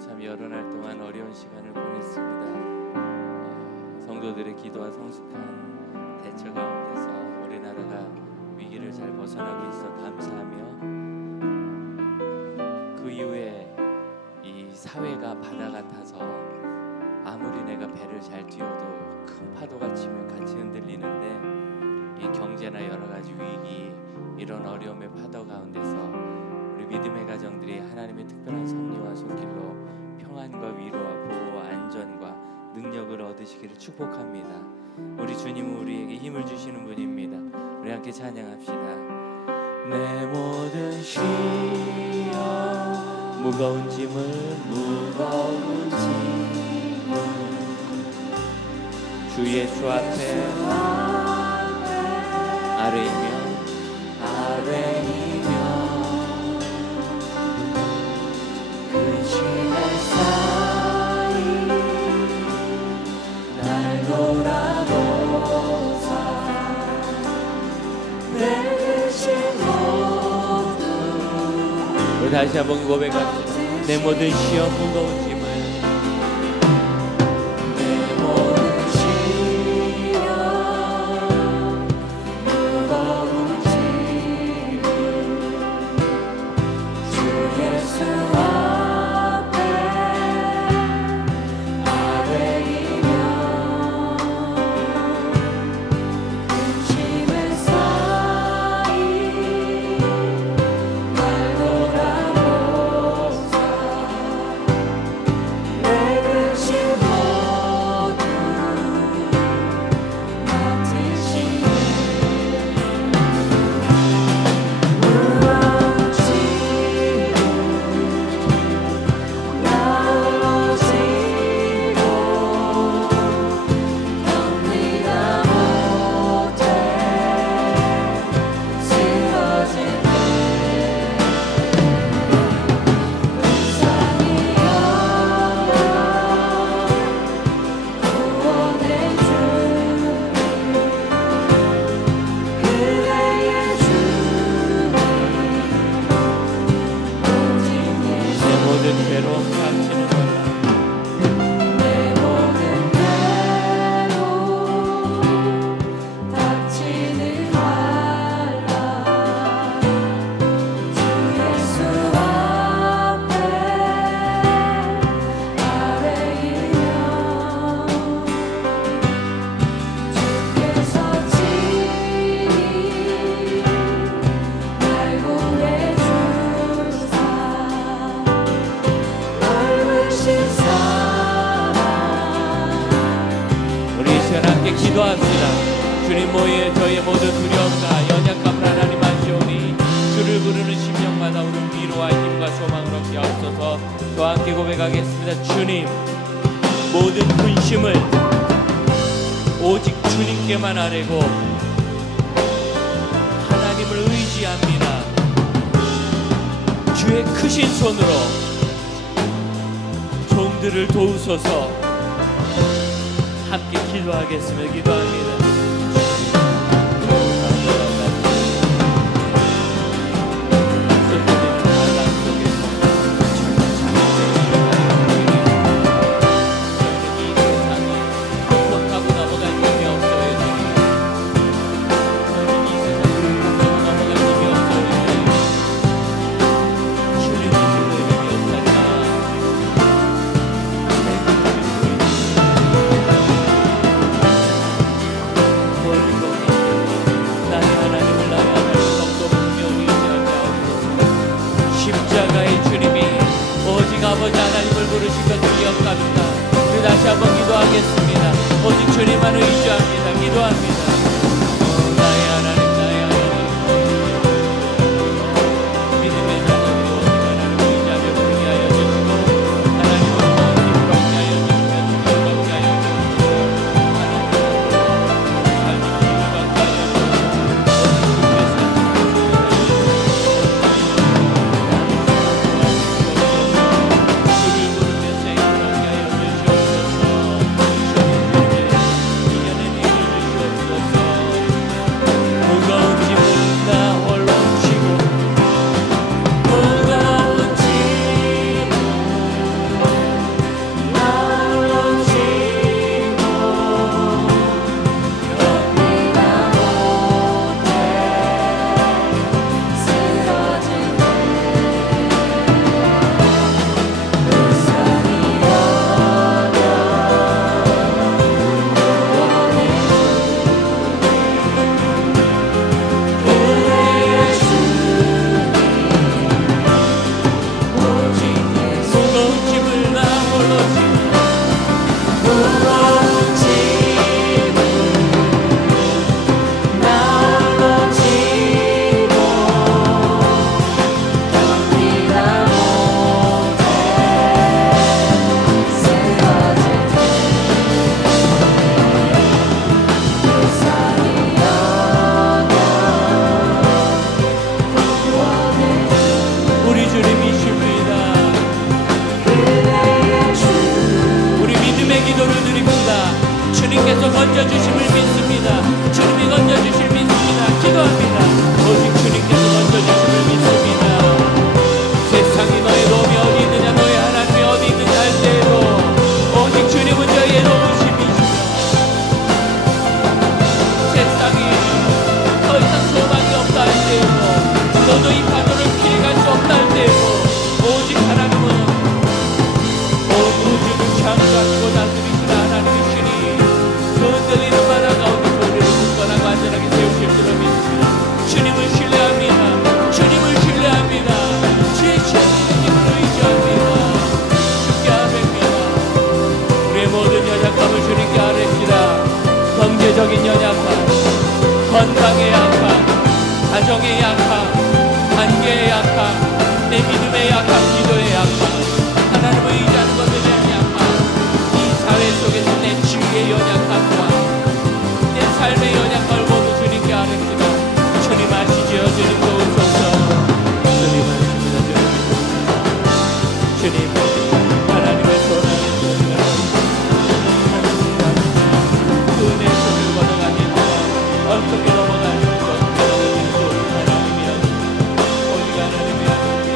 참 여러 날 동안 어려운 시간을 보냈습니다. 성도들의 기도와 성숙한 대처 가운데서 우리나라가 위기를 잘 벗어나고 있어 감사하며, 그 이후에 이 사회가 바다 같아서 아무리 내가 배를 잘 띄워도 큰 파도가 치면 같이 흔들리는데, 이 경제나 여러 가지 위기, 이런 어려움의 파도 가운데서 우리 믿음의 가정들이 하나님의 특별한 섭리와 손길로 평안과 위로와 보호와 안전과 능력을 얻으시기를 축복합니다. 우리 주님은 우리에게 힘을 주시는 분입니다. 우리 함께 찬양합시다. 내 모든 시험, 무거운 짐을 주 예수 앞에 아뢰이며 그 짐의 쌓이 날 돌아보사 내 짐 모두. 우리 다시 한번 고백합시다. 내 모든 시험 무거운 짐을, 기도합시다. 주님 모여 저희의 모든 두려움과 연약함을 하나님 아시오니 주를 부르는 심령마다 오는 위로와 힘과 소망을 얻게 하옵소서. 저와 함께 고백하겠습니다. 주님, 모든 근심을 오직 주님께만 아뢰고 하나님을 의지합니다. 주의 크신 손으로 종들을 도우소서. 함께 기도하겠습니다. 기도합니다. 주님께서 건져주심을 믿습니다. 주님이 건져주실 믿습니다. 기도합니다. 오직 주님께서 건져주심을 믿습니다. 세상이 너의 도움이 어디 있느냐, 너의 하나님이 어디 있느냐 할 때에도 오직 주님은 저희의 도우심이시다. 세상이 더 이상 소망이 없다 할 때에도, 너도 이 파도를 피해갈 수 없다 할 때에도 오직 하나님은 온 우주를 창조하시고 다스리시는 하나님이시니 그 흔들리는 바다 가운데 우리를 굳건하고 안전하게 세우실 줄을 믿습니다. 주님을 신뢰합니다. 주님을 신뢰합니다. 주의 힘을 의지합니다. 주께 아뢰입니다. 우리의 모든 연약함을 주님께 아뢰시라. 경제적인 연약함, 건강의 약함, 가정의 약함, 관계의 약함, 내 믿음의 약함, 기도의 약함, 하나님을 의지하는 것에 대한 약함, 이 사회 속에서 내 지위의 연약함과 내 삶의 연약함을 모두 주님께 아뢰시다. 주님 아시지요? 주님 도우소서. 주님 아십니다. 주님 믿습니다. 하나님의 손안에 들어가 그 은혜 손을 걷어가는 동안 어떻게 넘어갈 수 있고 어떻게 넘어질 수 없는 하나님이여, 오직 하나님이 아버지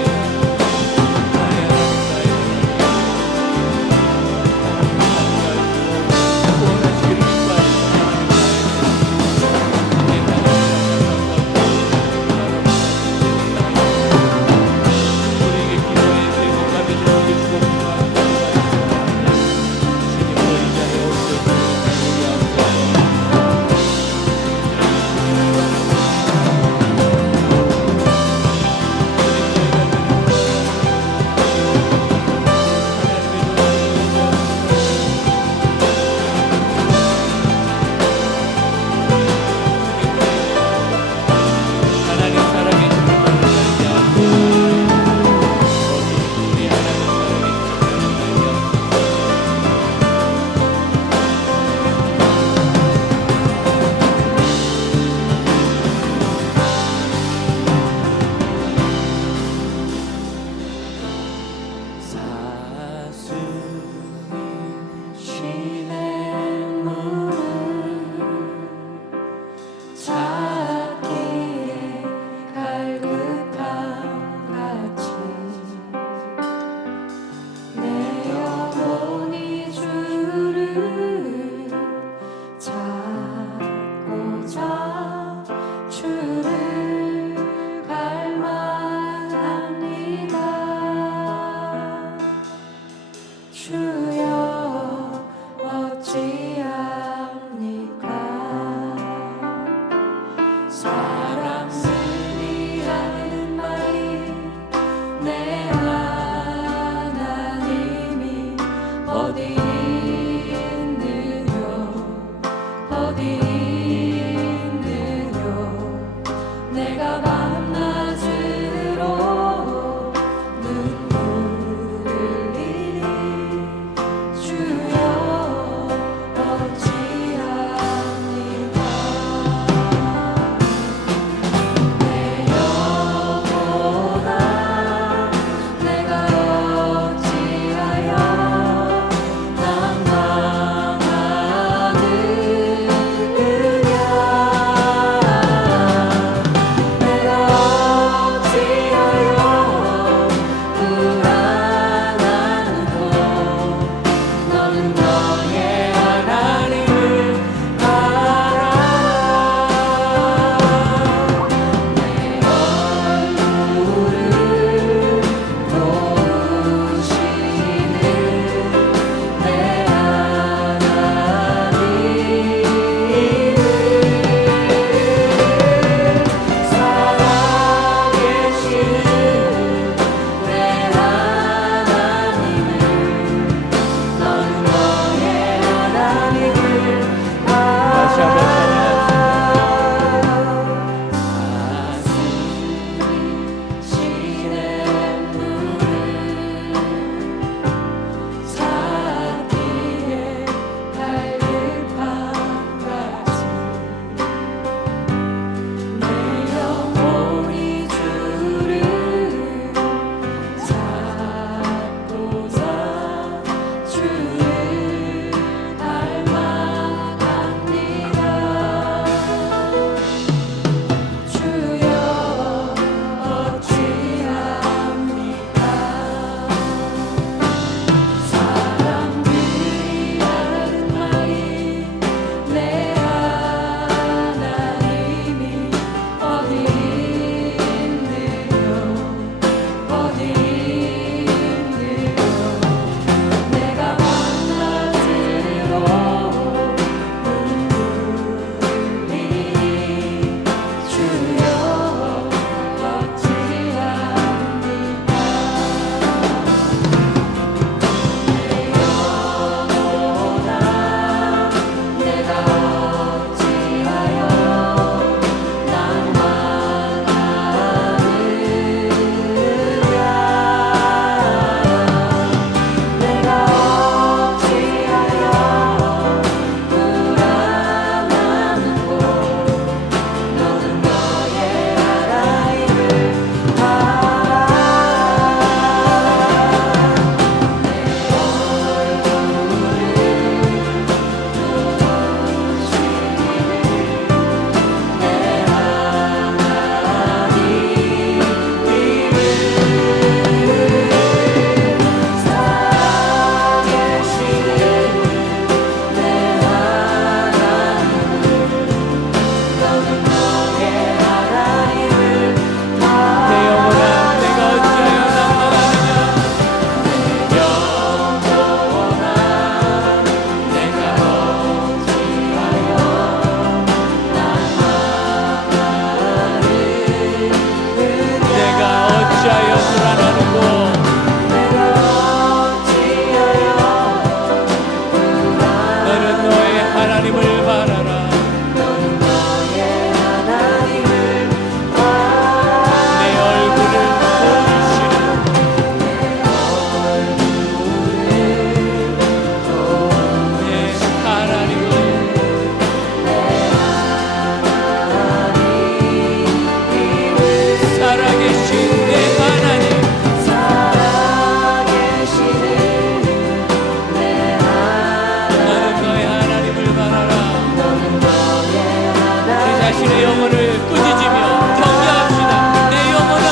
당신의 영혼을 꾸짖으며 경배합시다. 내 영혼아,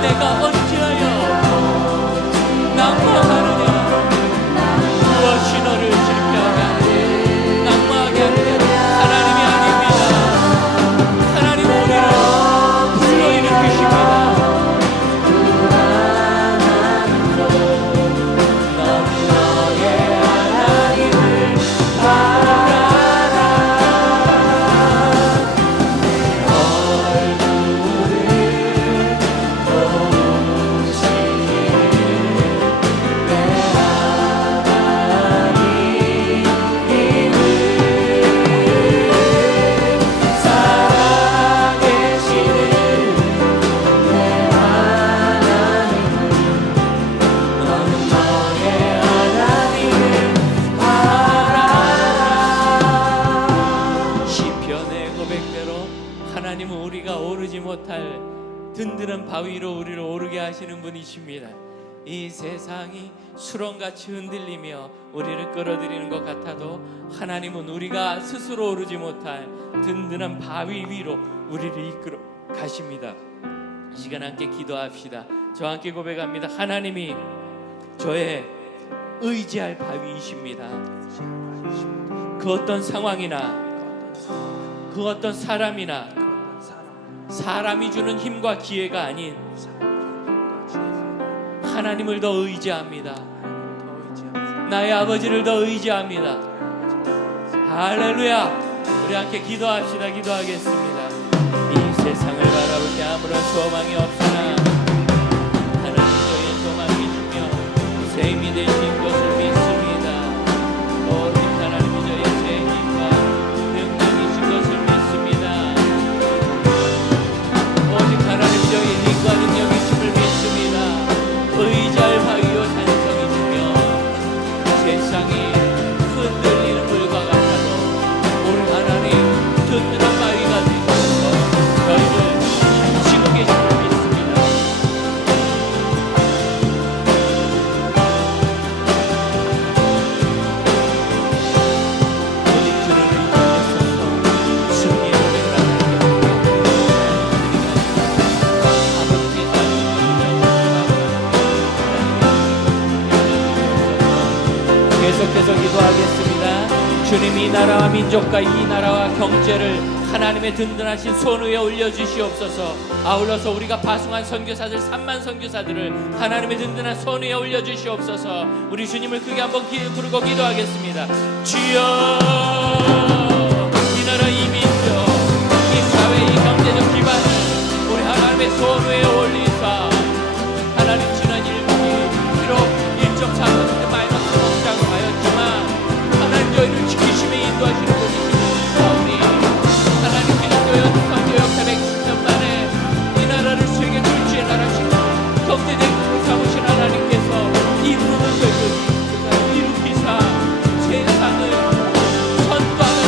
내가 어찌하여 낭망하느냐? 무엇이 너를 실패하게 하느냐? 낭망하게 하느냐? 하나님이 아닙니다. 하나님 우리를 불러일으키십니다. 하나님은 우리가 오르지 못할 든든한 바위 위로 우리를 오르게 하시는 분이십니다. 이 세상이 수렁같이 흔들리며 우리를 끌어들이는 것 같아도 하나님은 우리가 스스로 오르지 못할 든든한 바위 위로 우리를 이끌어 가십니다. 이 시간 함께 기도합시다. 저와 함께 고백합니다. 하나님이 저의 의지할 바위이십니다. 그 어떤 상황이나 그 어떤 사람이 주는 힘과 기회가 아닌 하나님을 더 의지합니다. 나의 아버지를 더 의지합니다. 할렐루야. 우리 함께 기도하겠습니다. 이 세상을 바라볼 때 아무런 소망이 없으나 하나님 저의 소망이시며 셈이 되신 것을 믿습니다. 오직 하나님이 저의 새 힘과 능력이신 것을 믿습니다. 오직 하나님이 저의 힘과 능력이심을 믿습니다. 의지할 바위요 산성이시며 세상이 흔들리는 물과 같아도 우리 하나님 든든한 바위가 되셔서 저희를 지키고 계심을 믿습니다. 오직 주를 의지하셔서 승리의 노래를 계속해서 기도하겠습니다. 주님, 이 나라와 민족과 이 나라와 경제를 하나님의 든든하신 손 위에 올려주시옵소서. 아울러서 우리가 파송한 선교사들 3만 선교사들을 하나님의 든든한 손 위에 올려주시옵소서. 우리 주님을 크게 한번 부르고 기도하겠습니다. 주여, 이 나라 이 민족 이 사회 이 경제적 기반을 우리 하나님의 손 위에 올리사 하나님 지난 1분기 비록 1.4% 마이너스 성장을 하였지만 하나님 저희를 지키시며 인도하시는 분이시고 사오니 하나님 기독교 선교 역사 110년 만에 이 나라를 세계 둘째의 나라시고 경제적 삼으신 하나님께서 이 부분을 일으키사 세상을 선도하는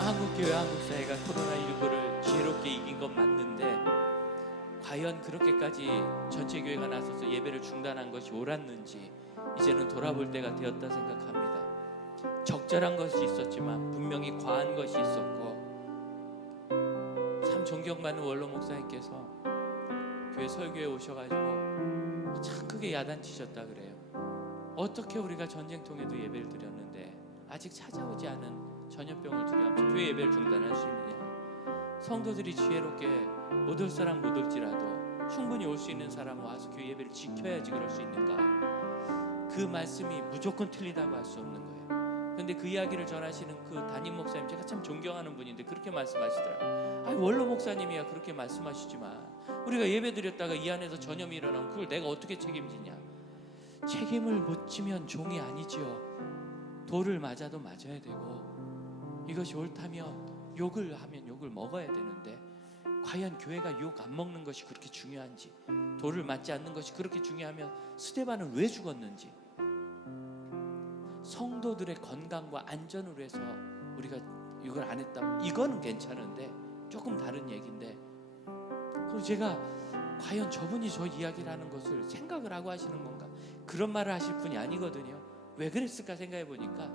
한국교회 한국사회가 코로나19를 지혜롭게 이긴 건 맞는데 과연 그렇게까지 전체 교회가 나서서 예배를 중단한 것이 옳았는지 이제는 돌아볼 때가 되었다 생각합니다. 적절한 것이 있었지만 분명히 과한 것이 있었고, 참 존경받는 원로 목사님께서 교회 설교에 오셔가지고 참 크게 야단치셨다 그래요. 어떻게 우리가 전쟁통에도 예배를 드렸는데 아직 찾아오지 않은 전염병을 두려워하면서 교회 예배를 중단할 수 있느냐. 성도들이 지혜롭게 못 올 사람 못 올지라도 충분히 올 수 있는 사람은 와서 교회 예배를 지켜야지 그럴 수 있는가. 그 말씀이 무조건 틀리다고 할 수 없는 거예요. 그런데 그 이야기를 전하시는 그 담임 목사님, 제가 참 존경하는 분인데 그렇게 말씀하시더라고요. 아니, 원로 목사님이야 그렇게 말씀하시지만 우리가 예배 드렸다가 이 안에서 전염이 일어나면 그걸 내가 어떻게 책임지냐. 책임을 못 지면 종이 아니지요. 돌을 맞아도 맞아야 되고, 이것이 옳다면 욕을 하면 욕을 먹어야 되는데 과연 교회가 욕 안 먹는 것이 그렇게 중요한지, 돌을 맞지 않는 것이 그렇게 중요하면 스데반은 왜 죽었는지, 성도들의 건강과 안전을 위해서 우리가 이걸 안 했다, 이거는 괜찮은데 조금 다른 얘기인데, 그리고 제가 과연 저분이 저 이야기를 하는 것을 생각을 하고 하시는 건가, 그런 말을 하실 분이 아니거든요. 왜 그랬을까 생각해 보니까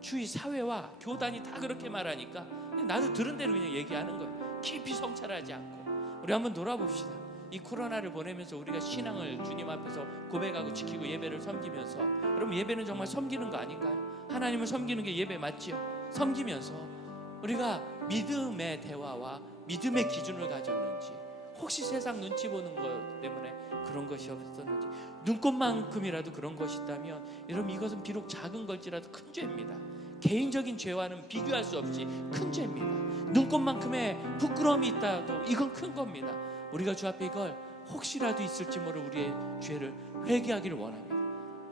주위 사회와 교단이 다 그렇게 말하니까 나도 들은 대로 그냥 얘기하는 거예요. 깊이 성찰하지 않고. 우리 한번 돌아봅시다. 이 코로나를 보내면서 우리가 신앙을 주님 앞에서 고백하고 지키고 예배를 섬기면서, 여러분 예배는 정말 섬기는 거 아닌가요? 하나님을 섬기는 게 예배 맞지요? 섬기면서 우리가 믿음의 대화와 믿음의 기준을 가졌는지, 혹시 세상 눈치 보는 것 때문에 그런 것이 없었는지, 눈꽃만큼이라도 그런 것이 있다면 여러분 이것은 비록 작은 걸지라도 큰 죄입니다. 개인적인 죄와는 비교할 수 없이 큰 죄입니다. 눈꽃만큼의 부끄러움이 있다도 이건 큰 겁니다. 우리가 주 앞에 이걸 혹시라도 있을지 모를 우리의 죄를 회개하기를 원합니다.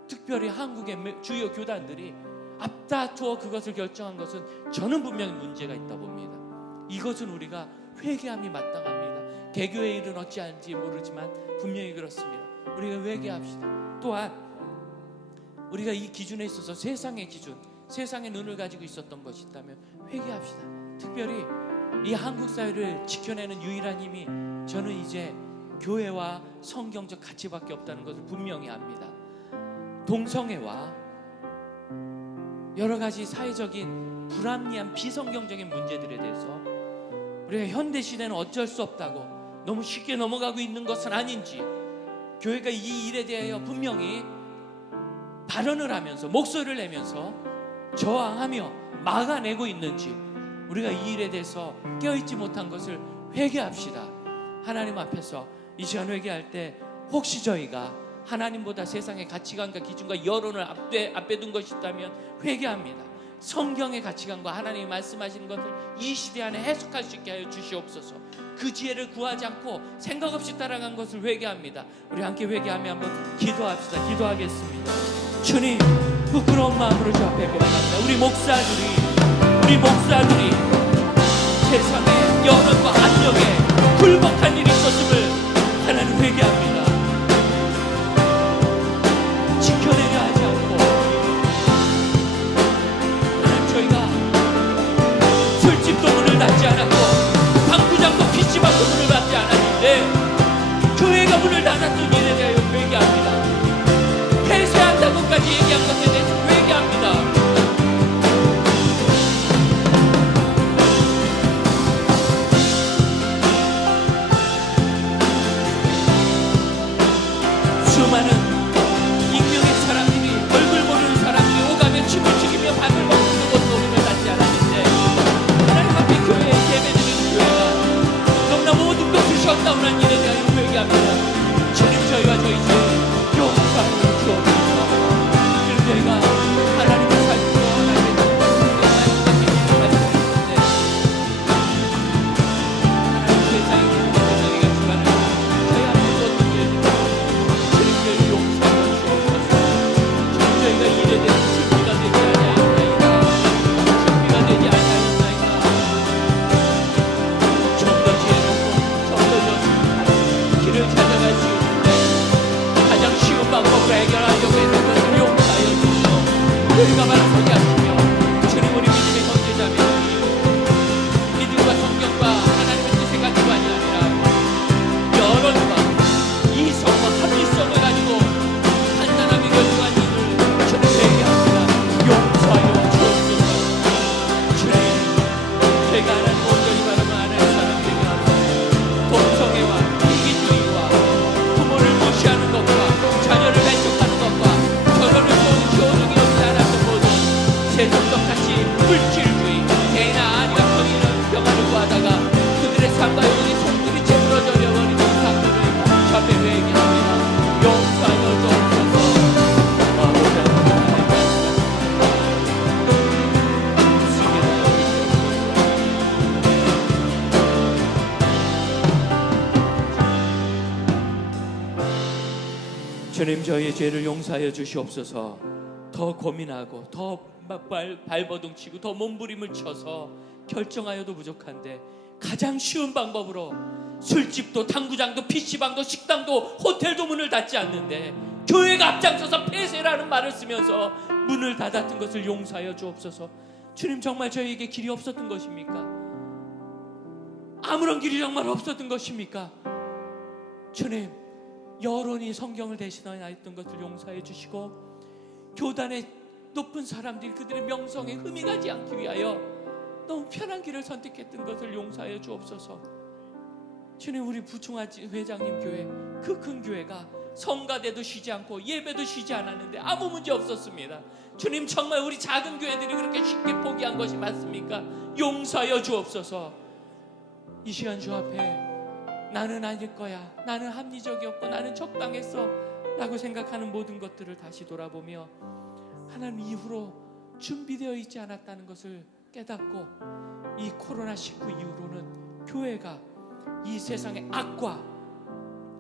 특별히 한국의 주요 교단들이 앞다투어 그것을 결정한 것은 저는 분명히 문제가 있다 봅니다. 이것은 우리가 회개함이 마땅합니다. 개교의 일은 어찌하는지 모르지만 분명히 그렇습니다. 우리가 회개합시다. 또한 우리가 이 기준에 있어서 세상의 기준, 세상의 눈을 가지고 있었던 것이 있다면 회개합시다. 특별히 이 한국 사회를 지켜내는 유일한 힘이 저는 이제 교회와 성경적 가치밖에 없다는 것을 분명히 압니다. 동성애와 여러 가지 사회적인 불합리한 비성경적인 문제들에 대해서 우리가 현대 시대는 어쩔 수 없다고 너무 쉽게 넘어가고 있는 것은 아닌지, 교회가 이 일에 대하여 분명히 발언을 하면서 목소리를 내면서 저항하며 막아내고 있는지, 우리가 이 일에 대해서 깨어있지 못한 것을 회개합시다. 하나님 앞에서 이 시간 회개할 때 혹시 저희가 하나님보다 세상의 가치관과 기준과 여론을 앞에 둔 것이 있다면 회개합니다. 성경의 가치관과 하나님이 말씀하시는 것을 이 시대 안에 해석할 수 있게 하여 주시옵소서. 그 지혜를 구하지 않고 생각 없이 따라간 것을 회개합니다. 우리 함께 회개하며 한번 기도합시다. 기도하겠습니다. 주님, 부끄러운 마음으로 주 앞에 고백합니다. 우리 목사들이 세상의 여론과 압력에 굴복한 일이 있었음을 하나님 회개합니다. 지켜내려 하지 않고 하나님, 저희가 술집도 문을 닫지 않았고 방구장도 PC방도 문을 닫지 않았는데 교회가 문을 닫았던 일에 대하여 회개합니다. 폐쇄한다고까지 얘기한 것에 대해서 회개합니다. 수많은 익명의 사람들이, 얼굴 모르는 사람들이 오가며 침을 튀기며 밥을 먹는 것도 문을 닫지 않았는데 하나님 주님, 저희의 죄를 용서하여 주시옵소서. 더 고민하고 더 발버둥치고 더 몸부림을 쳐서 결정하여도 부족한데 가장 쉬운 방법으로 술집도 당구장도 PC방도 식당도 호텔도 문을 닫지 않는데 교회가 앞장서서 폐쇄라는 말을 쓰면서 문을 닫았던 것을 용서하여 주옵소서. 주님, 정말 저희에게 길이 없었던 것입니까? 아무런 길이 정말 없었던 것입니까? 주님, 여론이 성경을 대신하였던 것을 용서해 주시고 교단의 높은 사람들이 그들의 명성에 흠이 가지 않기 위하여 너무 편한 길을 선택했던 것을 용서하여 주옵소서. 주님, 우리 부충하 회장님 교회, 그 큰 교회가 성가대도 쉬지 않고 예배도 쉬지 않았는데 아무 문제 없었습니다. 주님, 정말 우리 작은 교회들이 그렇게 쉽게 포기한 것이 맞습니까? 용서하여 주옵소서. 이 시간 주 앞에 나는 아닐 거야, 나는 합리적이었고 나는 적당했어 라고 생각하는 모든 것들을 다시 돌아보며 하나님 이후로 준비되어 있지 않았다는 것을 깨닫고 이 코로나19 이후로는 교회가 이 세상의 악과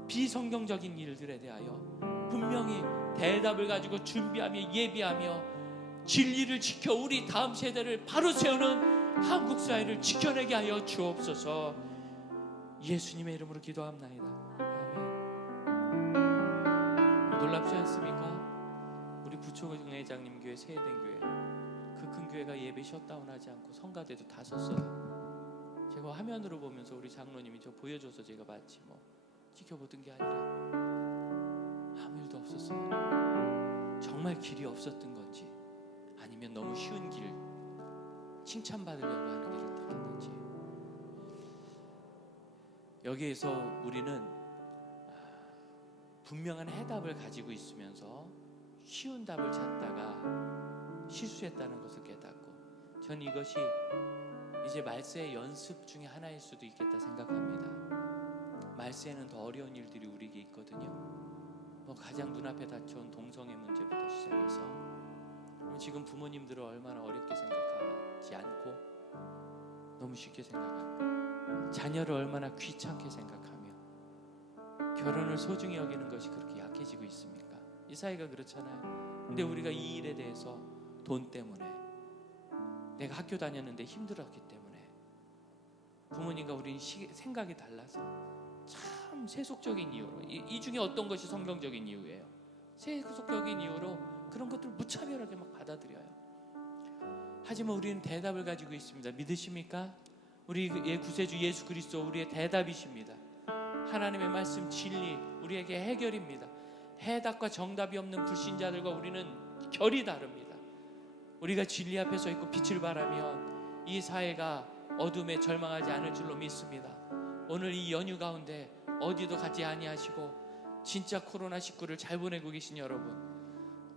비성경적인 일들에 대하여 분명히 대답을 가지고 준비하며 예비하며 진리를 지켜 우리 다음 세대를 바로 세우는 한국 사회를 지켜내게 하여 주옵소서. 예수님의 이름으로 기도합나이다. 아멘. 놀랍지 않습니까? 우리 부총회장님 교회, 세해된 교회, 그 큰 교회가 예배 셧다운하지 않고 성가대도 다 섰어요. 제가 화면으로 보면서 우리 장로님이 저 보여줘서 제가 봤지 뭐 지켜보던 게 아니라 아무 일도 없었어요. 정말 길이 없었던 건지 아니면 너무 쉬운 길, 칭찬받으려고 하는 길을 택했는지. 여기에서 우리는 분명한 해답을 가지고 있으면서 쉬운 답을 찾다가 실수했다는 것을 깨닫고, 전 이것이 이제 말세의 연습 중에 하나일 수도 있겠다 생각합니다. 말세에는 더 어려운 일들이 우리에게 있거든요. 뭐 가장 눈앞에 닥쳐온 동성애 문제부터 시작해서 지금 부모님들은 얼마나 어렵게 생각하지 않고 너무 쉽게 생각하며 자녀를 얼마나 귀찮게 생각하며 결혼을 소중히 여기는 것이 그렇게 약해지고 있습니까? 이 사회가 그렇잖아요. 근데 우리가 이 일에 대해서 돈 때문에, 내가 학교 다녔는데 힘들었기 때문에, 부모님과 우리는 생각이 달라서 참 세속적인 이유로, 이 중에 어떤 것이 성경적인 이유예요? 세속적인 이유로 그런 것들을 무차별하게 막 받아들여요. 하지만 우리는 대답을 가지고 있습니다. 믿으십니까? 우리의 구세주 예수 그리스도 우리의 대답이십니다. 하나님의 말씀 진리 우리에게 해결입니다. 해답과 정답이 없는 불신자들과 우리는 결이 다릅니다. 우리가 진리 앞에 서 있고 빛을 바라면 이 사회가 어둠에 절망하지 않을 줄로 믿습니다. 오늘 이 연휴 가운데 어디도 가지 아니하시고 진짜 코로나19를 잘 보내고 계신 여러분,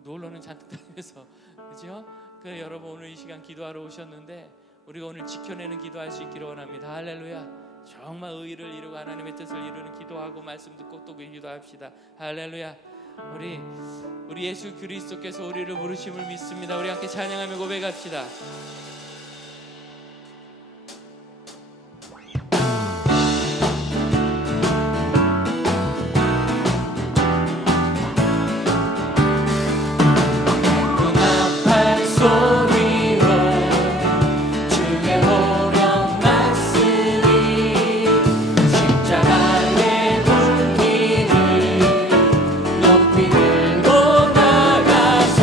놀러는 잔뜩 다니면서 그죠? 그 여러분 오늘 이 시간 기도하러 오셨는데 우리가 오늘 지켜내는 기도할 수 있기를 원합니다. 할렐루야. 정말 의의를 이루고 하나님의 뜻을 이루는 기도하고 말씀 듣고 또 기도합시다. 할렐루야. 우리 예수 그리스도께서 우리를 부르심을 믿습니다. 우리 함께 찬양하며 고백합시다. 높이 들고 나가세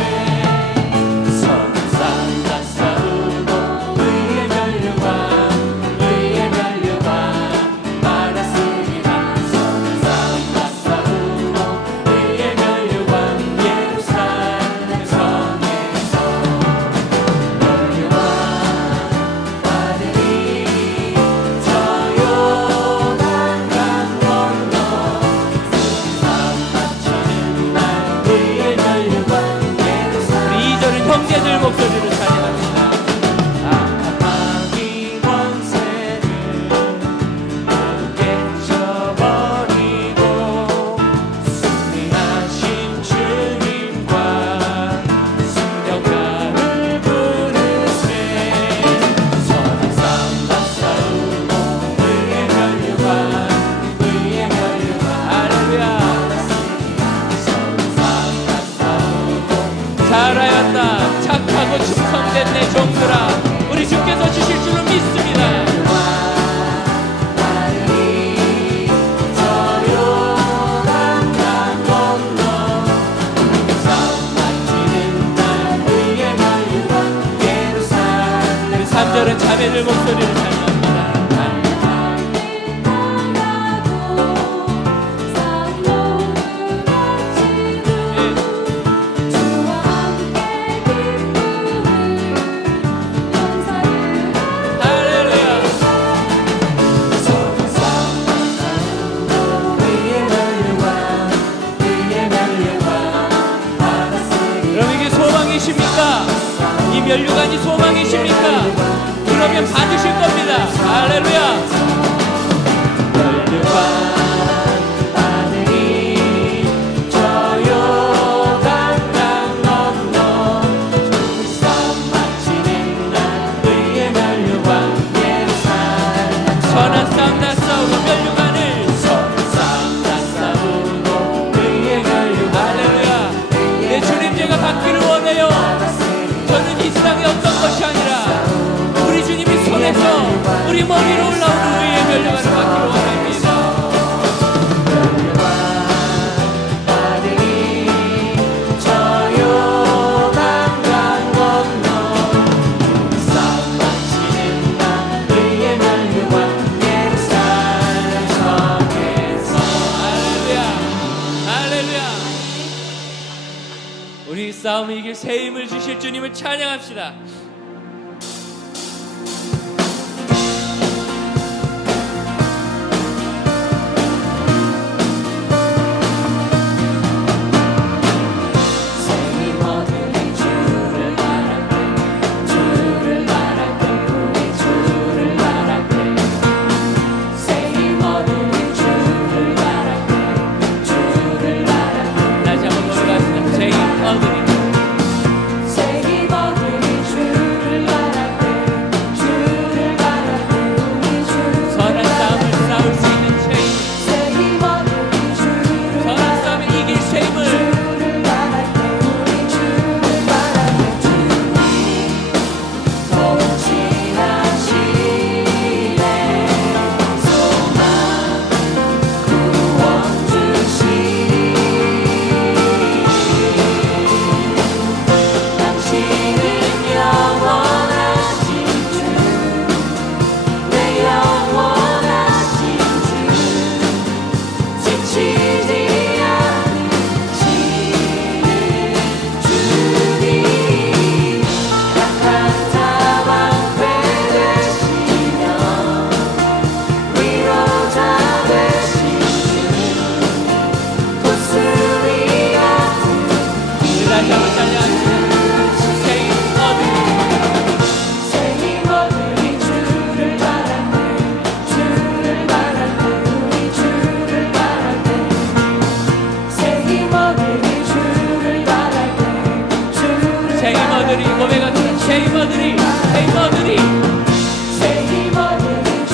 선산 다 싸우고 주님의 목소리를 찬양합니다. 이 면류관이 소망이십니까? 그러면 받으실 겁니다. 할렐루야. 면류관 하늘이 저 요단강 건너 산 마치는 날 의의 면류관 예루살렘 선한 싸움 다 싸우고 면류관을 선한 싸움 다 싸우고 의의 면류관 할렐루야. 내 주님 제가 받기를 원해요. 저는 이 땅에 어떤 것이 아니라 우리 주님이 손에서 우리 머리로 올라오는 의의 면류관을 받기를 원합니다. 아들이 저 요단강 건너 싸움 마치는 날 의의 면류관 예루살렘 성에서 할렐루야 할렐루야. 우리 싸움을 이길 새 힘을 주실 주님을 찬양합시다.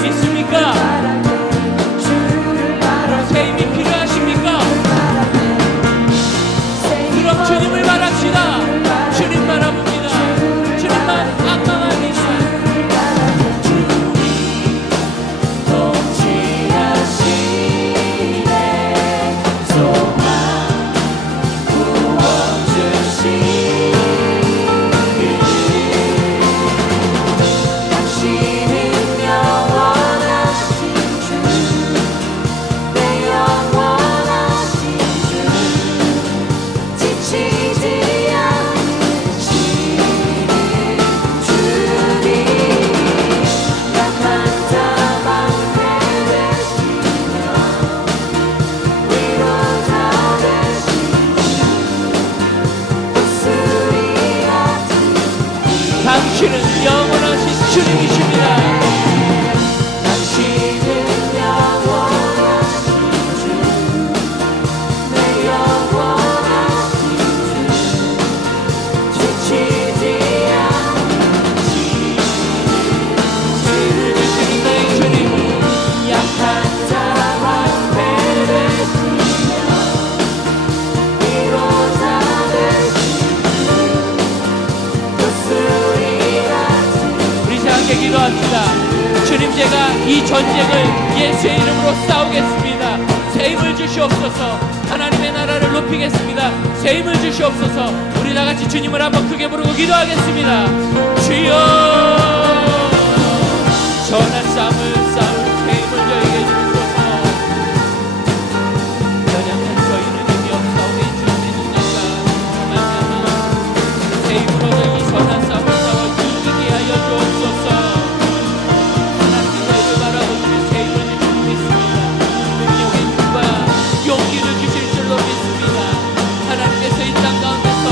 믿습니까? 새 힘이 필요하십니까? 그럼 주님을 바랍시다. 주님 바라봅니다. 주님만 악망합니다. 주님 통치하시네 소망 구원 주시네 당신은 영원하신 주님이십니다. 당신은 영원하신 주, 내 영원하신 주, 지치지 않으시는 지를 주시는 내 주님, 약한 자 방패 되시며 위로자 되시는 기도합시다. 주님 제가 이 전쟁을 예수의 이름으로 싸우겠습니다. 새 힘을 주시옵소서. 하나님의 나라를 높이겠습니다. 새 힘을 주시옵소서. 우리 다같이 주님을 한번 크게 부르고 기도하겠습니다. 주여 선한 싸움을 싸울 힘을 저에게 주소서. 연약한 저희는 힘이 없사오니 주님의 능력과 말미암아 새 힘으로 저희 선한 싸움을 싸워 이기게 하여 주옵소서. 하나님의 저희를 바라보시며 새 힘을 주시고 믿습니다. 능력의 힘과 용기를 주실 줄로 믿습니다. 하나님께서 이 땅 가운데서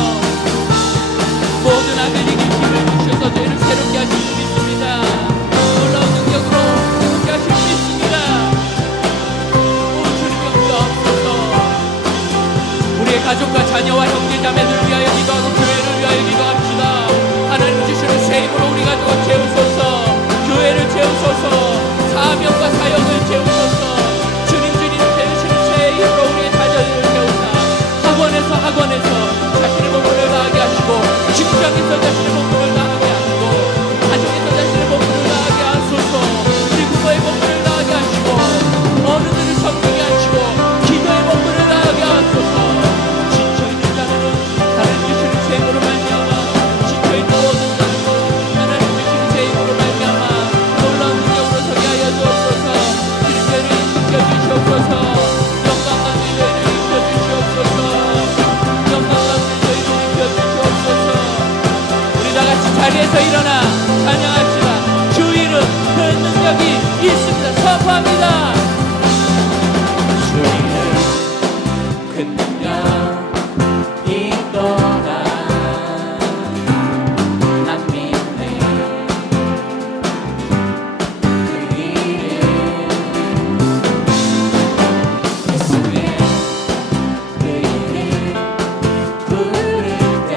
모든 악을 이길 힘을 주셔서 저희를 새롭게 하실 줄 믿습니다. 놀라운 능력으로 새롭게 하실 줄 믿습니다. 오 주님 용서옵소서. 우리의 가족과 자녀와 형제 자매들을 위하여 기도하고 교회를 위하여 기도합시다. 하나님 주시는 새 힘으로 우리 가족을 채우소서. 교회를 채우소서. 사명과 사역을 채우소서. 주님 되시는 새 힘으로 우리의 자녀들을 채우사 학원에서 자신의 몸을 다하게 하시고 직장에서 자신의 몸을 다하게 하시고 가정에서 자신의 몸을 다하게 하소서. 우리 부모의 몸을 다하게 하시고 어른들을 섬기게 하시고 기도의 몸을 다하게 하소서. 지쳐있는 자들은 하나님 주시는 새 힘으로 말미암아 지쳐있는 모든 자들은 하나님 주시는 새 힘으로 말미암아 놀라운 능력으로 서게 하여 주옵소서. 주님께를 인도해 주시옵소서. 자리에서 일어나 찬양합시다. 주 이름 그 능력이 있습니다. 선포합니다. 주 이름 그 능력이 있도다. 난 믿네. 그 이름 예수의 그 이름 부를 때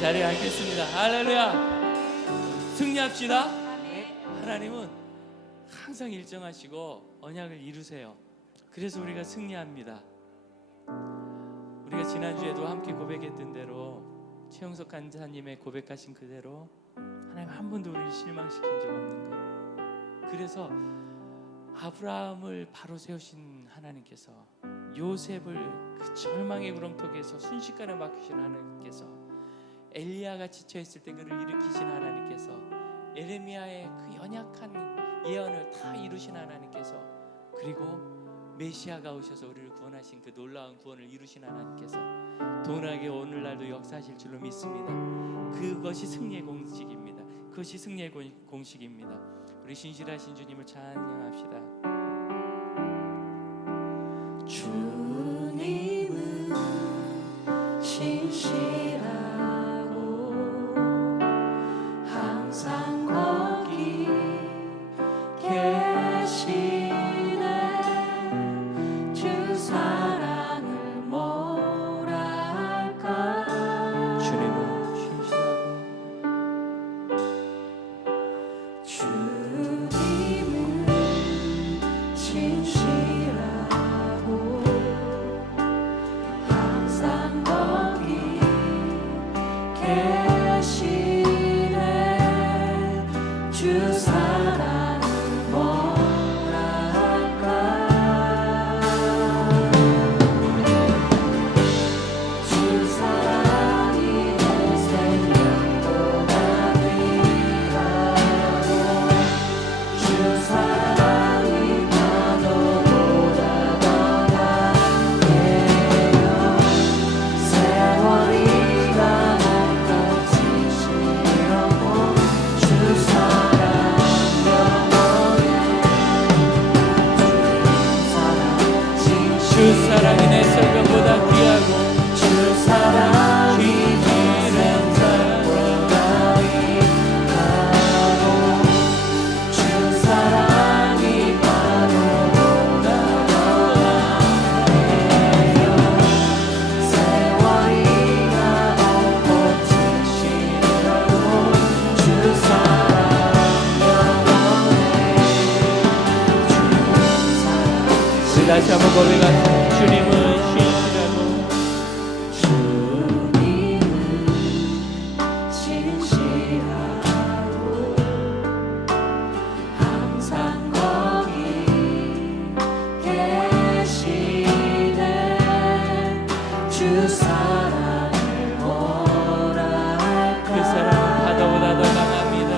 자리에 앉겠습니다. 할렐루야. 승리합시다. 하나님은 항상 일정하시고 언약을 이루세요. 그래서 우리가 승리합니다. 우리가 지난주에도 함께 고백했던 대로 최영석 간사님의 고백하신 그대로 하나님 한 번도 우리를 실망시킨 적 없는 것. 그래서 아브라함을 바로 세우신 하나님께서 요셉을 그 절망의 구렁텅이에서 순식간에 맡기신 하나님께서 엘리야가 지쳐있을 때 그를 일으키신 하나님께서 에레미야의 그 연약한 예언을 다 이루신 하나님께서 그리고 메시아가 오셔서 우리를 구원하신 그 놀라운 구원을 이루신 하나님께서 동일하게 오늘날도 역사하실 줄로 믿습니다. 그것이 승리의 공식입니다. 그것이 승리의 공식입니다. 우리 신실하신 주님을 찬양합시다. 주님은 신실하고 항상 거기 계시네. 주 사랑을 뭐랄까 계시네 주 사랑을 뭐라 할까 주 사랑이 내 생명보다 귀하고 주 사랑이 파도보다 더 강해요 세월이 가는 것이 싫어도 주 사랑 영원해 주 사랑이 내 생명보다 귀하고 주 사랑이 내 생명보다 귀하고 주 사랑이 파도보다 더 강해요 세월이 가고 꽃이 시들어도 주 사랑 영원해 주 사랑 우리 다시 한번 고백합시다. 주님은 신실하고 주님은 신실하고 항상 거기 계시네 주 사랑을 뭐라 그 할까 사랑은 바다보다 더 강합니다.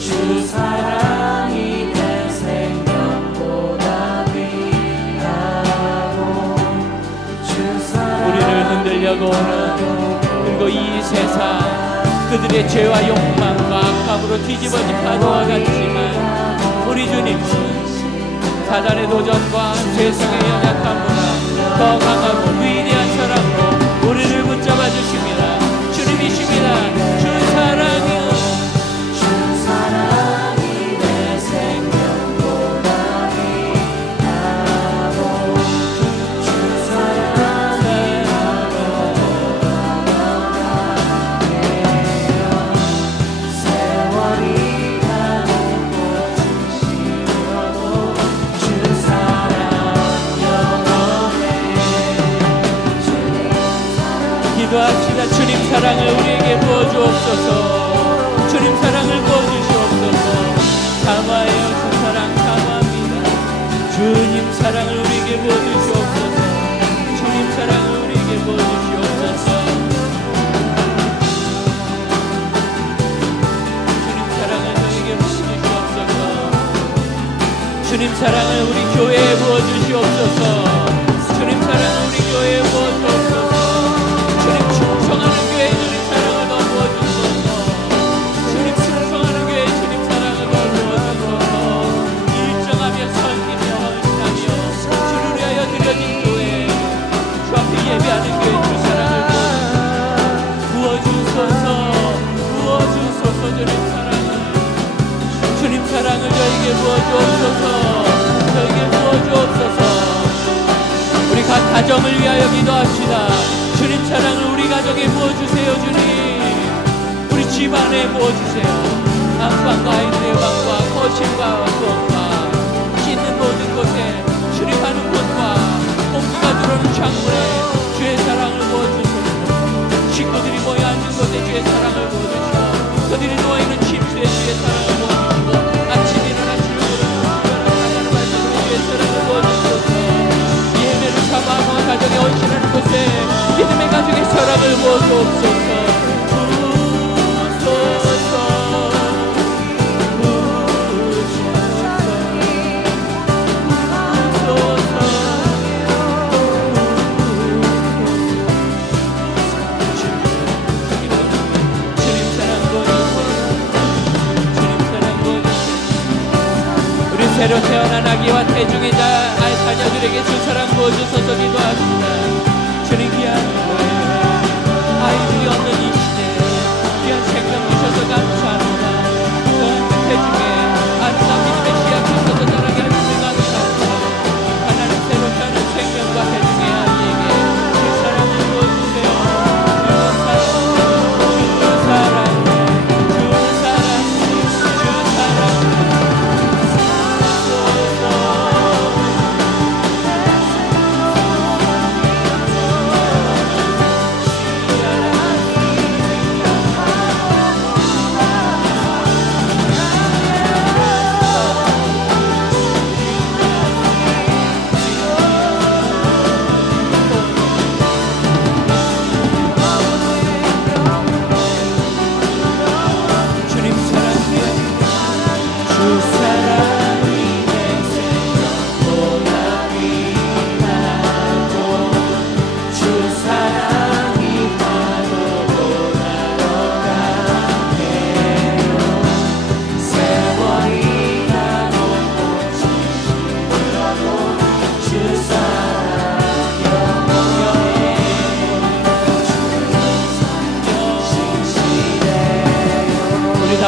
주 사랑이 내 생명보다 귀하고 주 우리를 사랑이 흔들려고 오는 그리고 이 세상 그들의 죄와 욕망과 악함으로 뒤집어진 파도와 같지만 우리 주님은 사단의 도전과 세상의 연약함보다 더 강하고 위대한 사랑으로 우리를 붙잡아 주십니다. 주님이십니다. 주 사랑이요 주 사랑이 내 생명보다 귀하고 주 사랑이 파도보다 더 강해요 세월이 가고 꽃이 시들어도 주 사랑 영원해 주님 사랑 기도합시다. 주님 사랑을 우리에게 부어주옵소서. 주님 사랑을 부어주시옵소서. 사모하여 주 사랑 사모합니다. 주님 사랑을 우리에게 부어주시옵소서. 주님 사랑을 우리에게 부어주시옵소서. 주님 사랑을 저에게 부어주시옵소서. 주님 사랑을 우리 교회에 부어주시옵소서. 주님 사랑을 우리 교회에 부어주옵소서. 주님 충성하는 교회에 주님 사랑을 더 부어주소서. 주님 충성하는 교회에 주님 사랑을 더 부어주소서. 일정하며 섬기며 헌신하며 주를 위하여 드려진 교회 주 앞에 예배하는 교회 주 사랑을 부어주소서. 부어주소서. 주님 사랑을 주님 사랑을 저에게 부어주옵소서. 저에게 부어주옵소서. 우리 각 가정을 위하여 기도합시다. 주님 사랑을 우리 가정에 부어주세요. 주님 우리 집안에 부어주세요. 안방과 아이들의 방과 거실과 부엌과 씻는 모든 곳에 출입하는 곳과 공기가 들어오는 창문에 주의 사랑을 부어주소서. 식구들이 모여 앉은 곳에 주의 사랑을 부어주시고 그들이 누워있는 침수에 주의 사랑을 부어주시고 아침 일어나 출근을 나가는 말씀으로 주의 사랑을 부어주소서. 예배를 사모하며 가정에 헌신하는 곳에 믿음의 가족의 사랑을 부어주옵소서. 새로 태어난 아기와 태중의 자녀들에게 주 사랑 부어주소서. 기도합니다. 주님 귀한 거예요. 아이들이 없는 이 시대에 귀한 생명 주셔서 감사합니다. 태중에 아름다운 믿음의 씨앗 주셔서 자라게 해주셔서 감사합니다. 하나님 새로 태어난 생명과 태중의 아이에게 주 사랑을 부어주세요. 주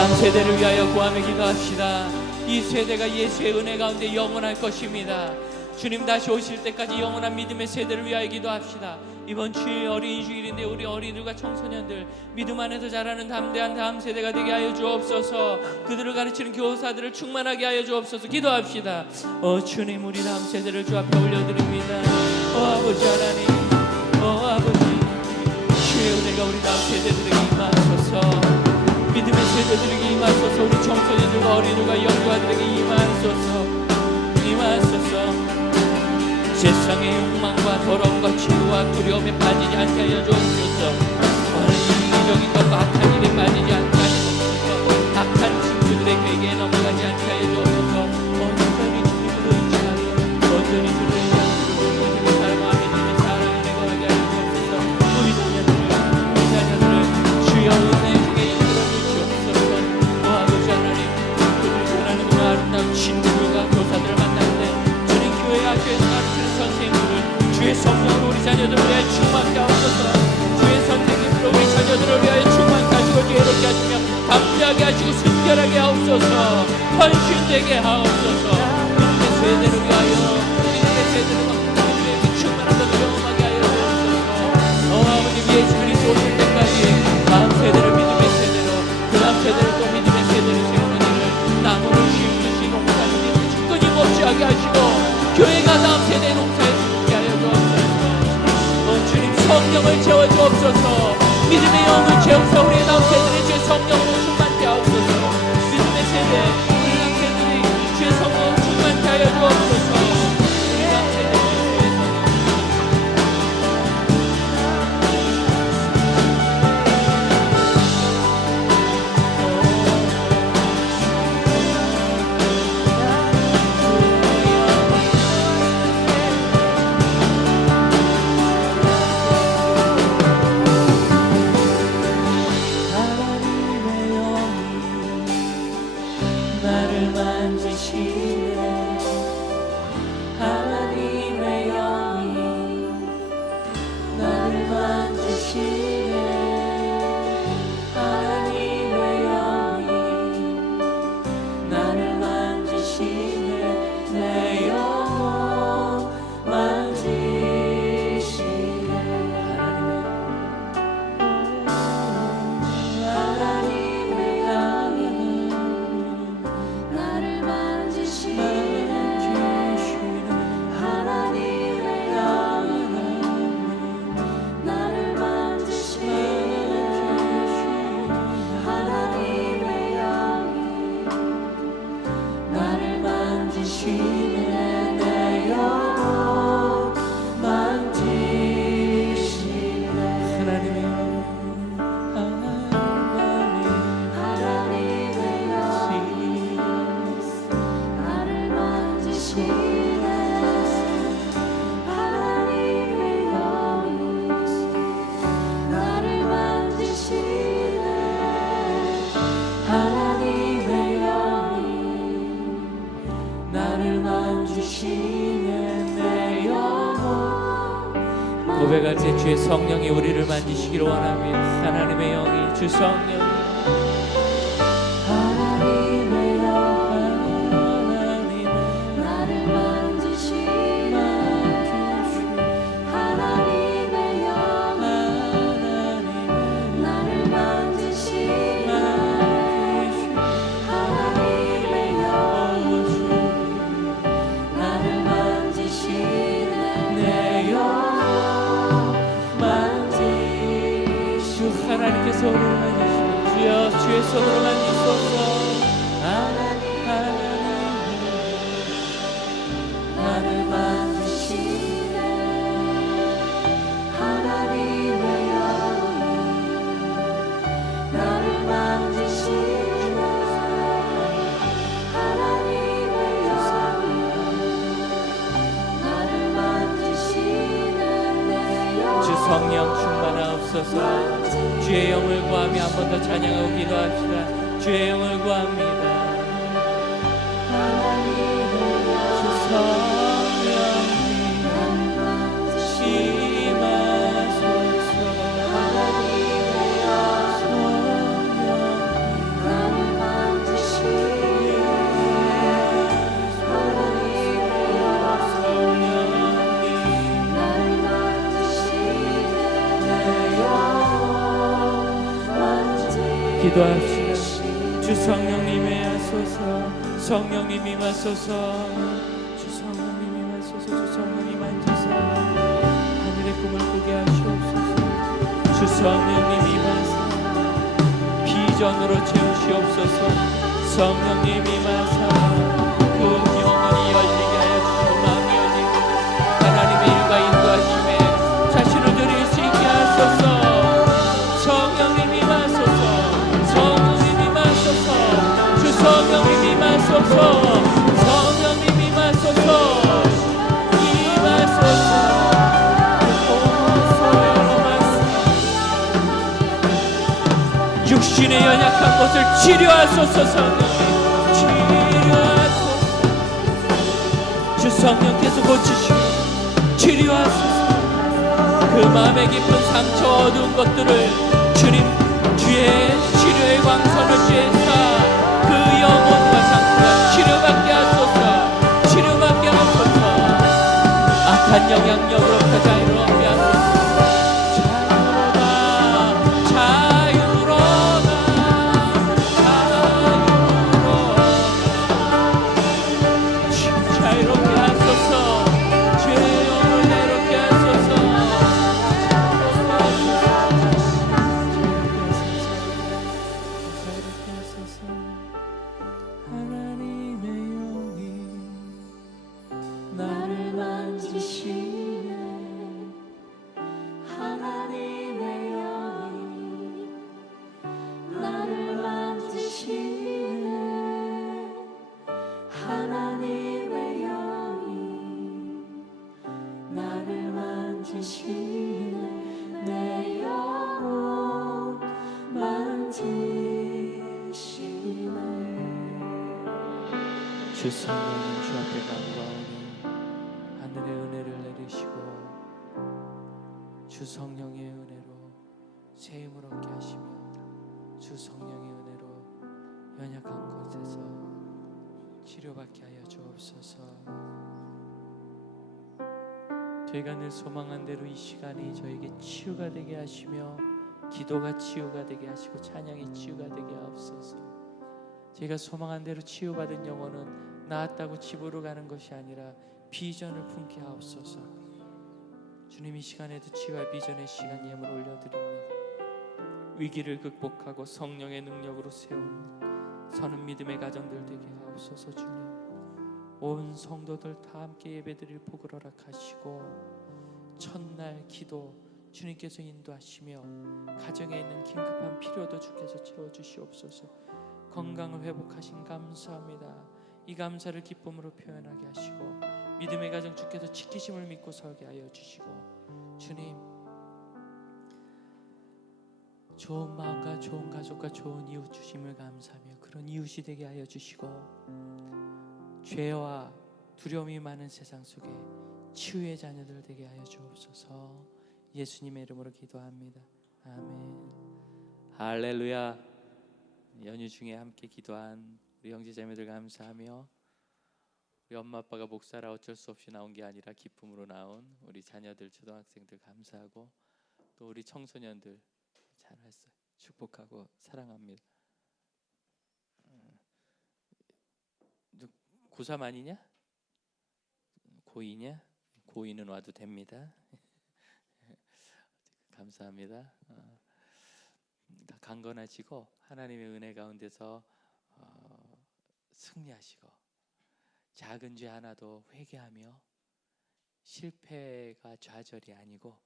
다음 세대를 위하여 구하며 기도합시다. 이 세대가 예수의 은혜 가운데 영원할 것입니다. 주님 다시 오실 때까지 영원한 믿음의 세대를 위하여 기도합시다. 이번 주일 어린이 주일인데 우리 어린이들과 청소년들 믿음 안에서 자라는 담대한 다음 세대가 되게 하여 주옵소서. 그들을 가르치는 교사들을 충만하게 하여 주옵소서. 기도합시다. 주님, 우리 다음 세대를 주 앞에 올려드립니다. 아버지 하나님, 아버지, 주의 은혜가 우리 다음 세대들에게 임하소서. 믿음의 세대들에게 임하소서. 우리 청소년들과 어린이들과 영유아들에게 임하소서. 세상의 욕망과 더러움과 죄와 두려움에 빠지지 않게 하여 주옵소서. 이기적인 것과 악한 일에 빠지지 않게 하여 주옵소서. 악한 친구들의 괴계에 넘어가지 않게 하여 주옵소서. 온전히 주님으로 의지하여 온전히 주를 의지하여 사랑하며 주의 사랑을 내거하게 하여 주옵소서. 우리 자녀들을 주여 은혜 중에 이끌어 주시옵소서. 아버지 하나님, 그들을 전하는 그 아름다운 친구들과 교사들을 만날 때 주님 교회 학교에서 가르치는 선생님들을 주의 성령으로 우리 자녀들을 위하여 충만케 하옵소서. 주의 선생님으로 우리 자녀들을 위하여 충만케 하시고 지혜롭게 하시며 담대하게 하시고 순결하게 하옵소서. 헌신되게 하옵소서. 믿음의 세대를 위하여 믿음의 세대를 믿음의 충만한 것을 경험하게 하여 주옵소서. 아버지, 예수 그리스도 오실 때까지 다음 세대를 믿음의 세대로, 그 다음 세대를 또 믿음의 세대로 세우는 일을 나무를 씌우듯이 농사를 짓듯이 끊임없이 하게 하시고 교회가 다음 세대의 농사에 죽게 하여 주옵소서. 주님, 성령을 채워 주옵소서. 믿음의 영을 채워서 우리의 다음 세대를 주의 성령으로 충만케 하옵소서. 믿음의 세대, 우리 다음 세대들이 주의 성령으로 충만케 하여 주옵소서. 우리 다음 세대들이 주의 성령으로 나를 만지시네. 하나님의 영이 나를 만지시네. 하나님의 영이 나를 만지시네. 내 영혼 만지시네. 하나님의 영이 나를 만지시네. 하나님의 영이 나를 만지시네. 하나님의 영이 나를 만지시네. 내 영혼 만지시네. 하나님의 하나님의 영이 나를 만지시네. 하나님의 영이 나를 만지시네. 하나님의 영이 나를 만지시네. 내 영혼 고백할 때 주의 성령이 우리를 만지시기를 원합니다. 하나님의 영이, 주 성령이 하나님의 영이 나를 만지시네. 하나님의 영이 나를 만지시네. 하나님의 영이 나를 만지시네. 내 영혼 만지시네. 주 하나님께서 우리를 만지시고 주여 주의 손으로 만지소서. 나를 만지시네. 하나님의 영이 나를 만지시네. 하나님의 영이 나를 만지시네. 내 영혼 주 성령 충만하옵소서. 주의 영을 구하며 한 번 더 찬양하고 기도합시다. 주의 영을 구합니다. 주 성령이 임하소서. 하나님의 영이 나를 기도합시다. 주 성령님 임하소서. 성령님 임하소서. 주 성령님 임하소서. 주 성령님 앉으사 하늘의 꿈을 꾸게 하시옵소서. 주 성령님 임하사 비전으로 채우시옵소서. 성령님 임하사 그 영혼이 열리게 하여 주시고 마음이 열리고 하나님의 일과 인도하심에 자신을 드릴 수 있게 하소서. 성령님 임하소서. 성령님 임하소서. 주 성령님 임하소서. 성령님 임하소서. 육신의 연약한 것을 치료하소서. 성령님 치료하소서. 주 성령께서 고치시고 치료하소서. 그 마음의 깊은 상처 어두운 것들을 주님 주의 치료의 광선을 쬐사 그 영혼과 상처가 치료받게 하소서. 치료받게 하소서. 악한 영향력으로부터 자유롭게 하소서. 주 성령님 주 앞에 간구하오니 하늘의 은혜를 내리시고 주 성령의 은혜로 새 힘을 얻게 하시며 주 성령의 은혜로 연약한 곳에서 치료받게 하여 주옵소서. 저희가 늘 소망한 대로 이 시간이 저에게 치유가 되게 하시며 기도가 치유가 되게 하시고 찬양이 치유가 되게 하옵소서. 저희가 소망한 대로 치유받은 영혼은 나았다고 집으로 가는 것이 아니라 비전을 품게 하옵소서. 주님 이 시간에도 치유와 비전의 시간 예물 올려드립니다. 위기를 극복하고 성령의 능력으로 세운 서는 믿음의 가정들 되게 하옵소서. 주님 온 성도들 다 함께 예배드릴 복을 허락하시고 첫날 기도 주님께서 인도하시며 가정에 있는 긴급한 필요도 주께서 채워주시옵소서. 건강을 회복하신 감사합니다. 이 감사를 기쁨으로 표현하게 하시고 믿음의 가정 주께서 지키심을 믿고 서게 하여 주시고 주님 좋은 마음과 좋은 가족과 좋은 이웃 주심을 감사하며 그런 이웃이 되게 하여 주시고 죄와 두려움이 많은 세상 속에 치유의 자녀들 되게 하여 주옵소서. 예수님의 이름으로 기도합니다. 아멘. 할렐루야. 연휴 중에 함께 기도한 우리 형제자매들 감사하며 우리 엄마 아빠가 목사라 어쩔 수 없이 나온 게 아니라 기쁨으로 나온 우리 자녀들 초등학생들 감사하고 또 우리 청소년들 잘했어요. 축복하고 사랑합니다. 고3 아니냐? 고2냐? 고2는 와도 됩니다. 감사합니다. 다 강건하시고 하나님의 은혜 가운데서 승리하시고 작은 죄 하나도 회개하며 실패가 좌절이 아니고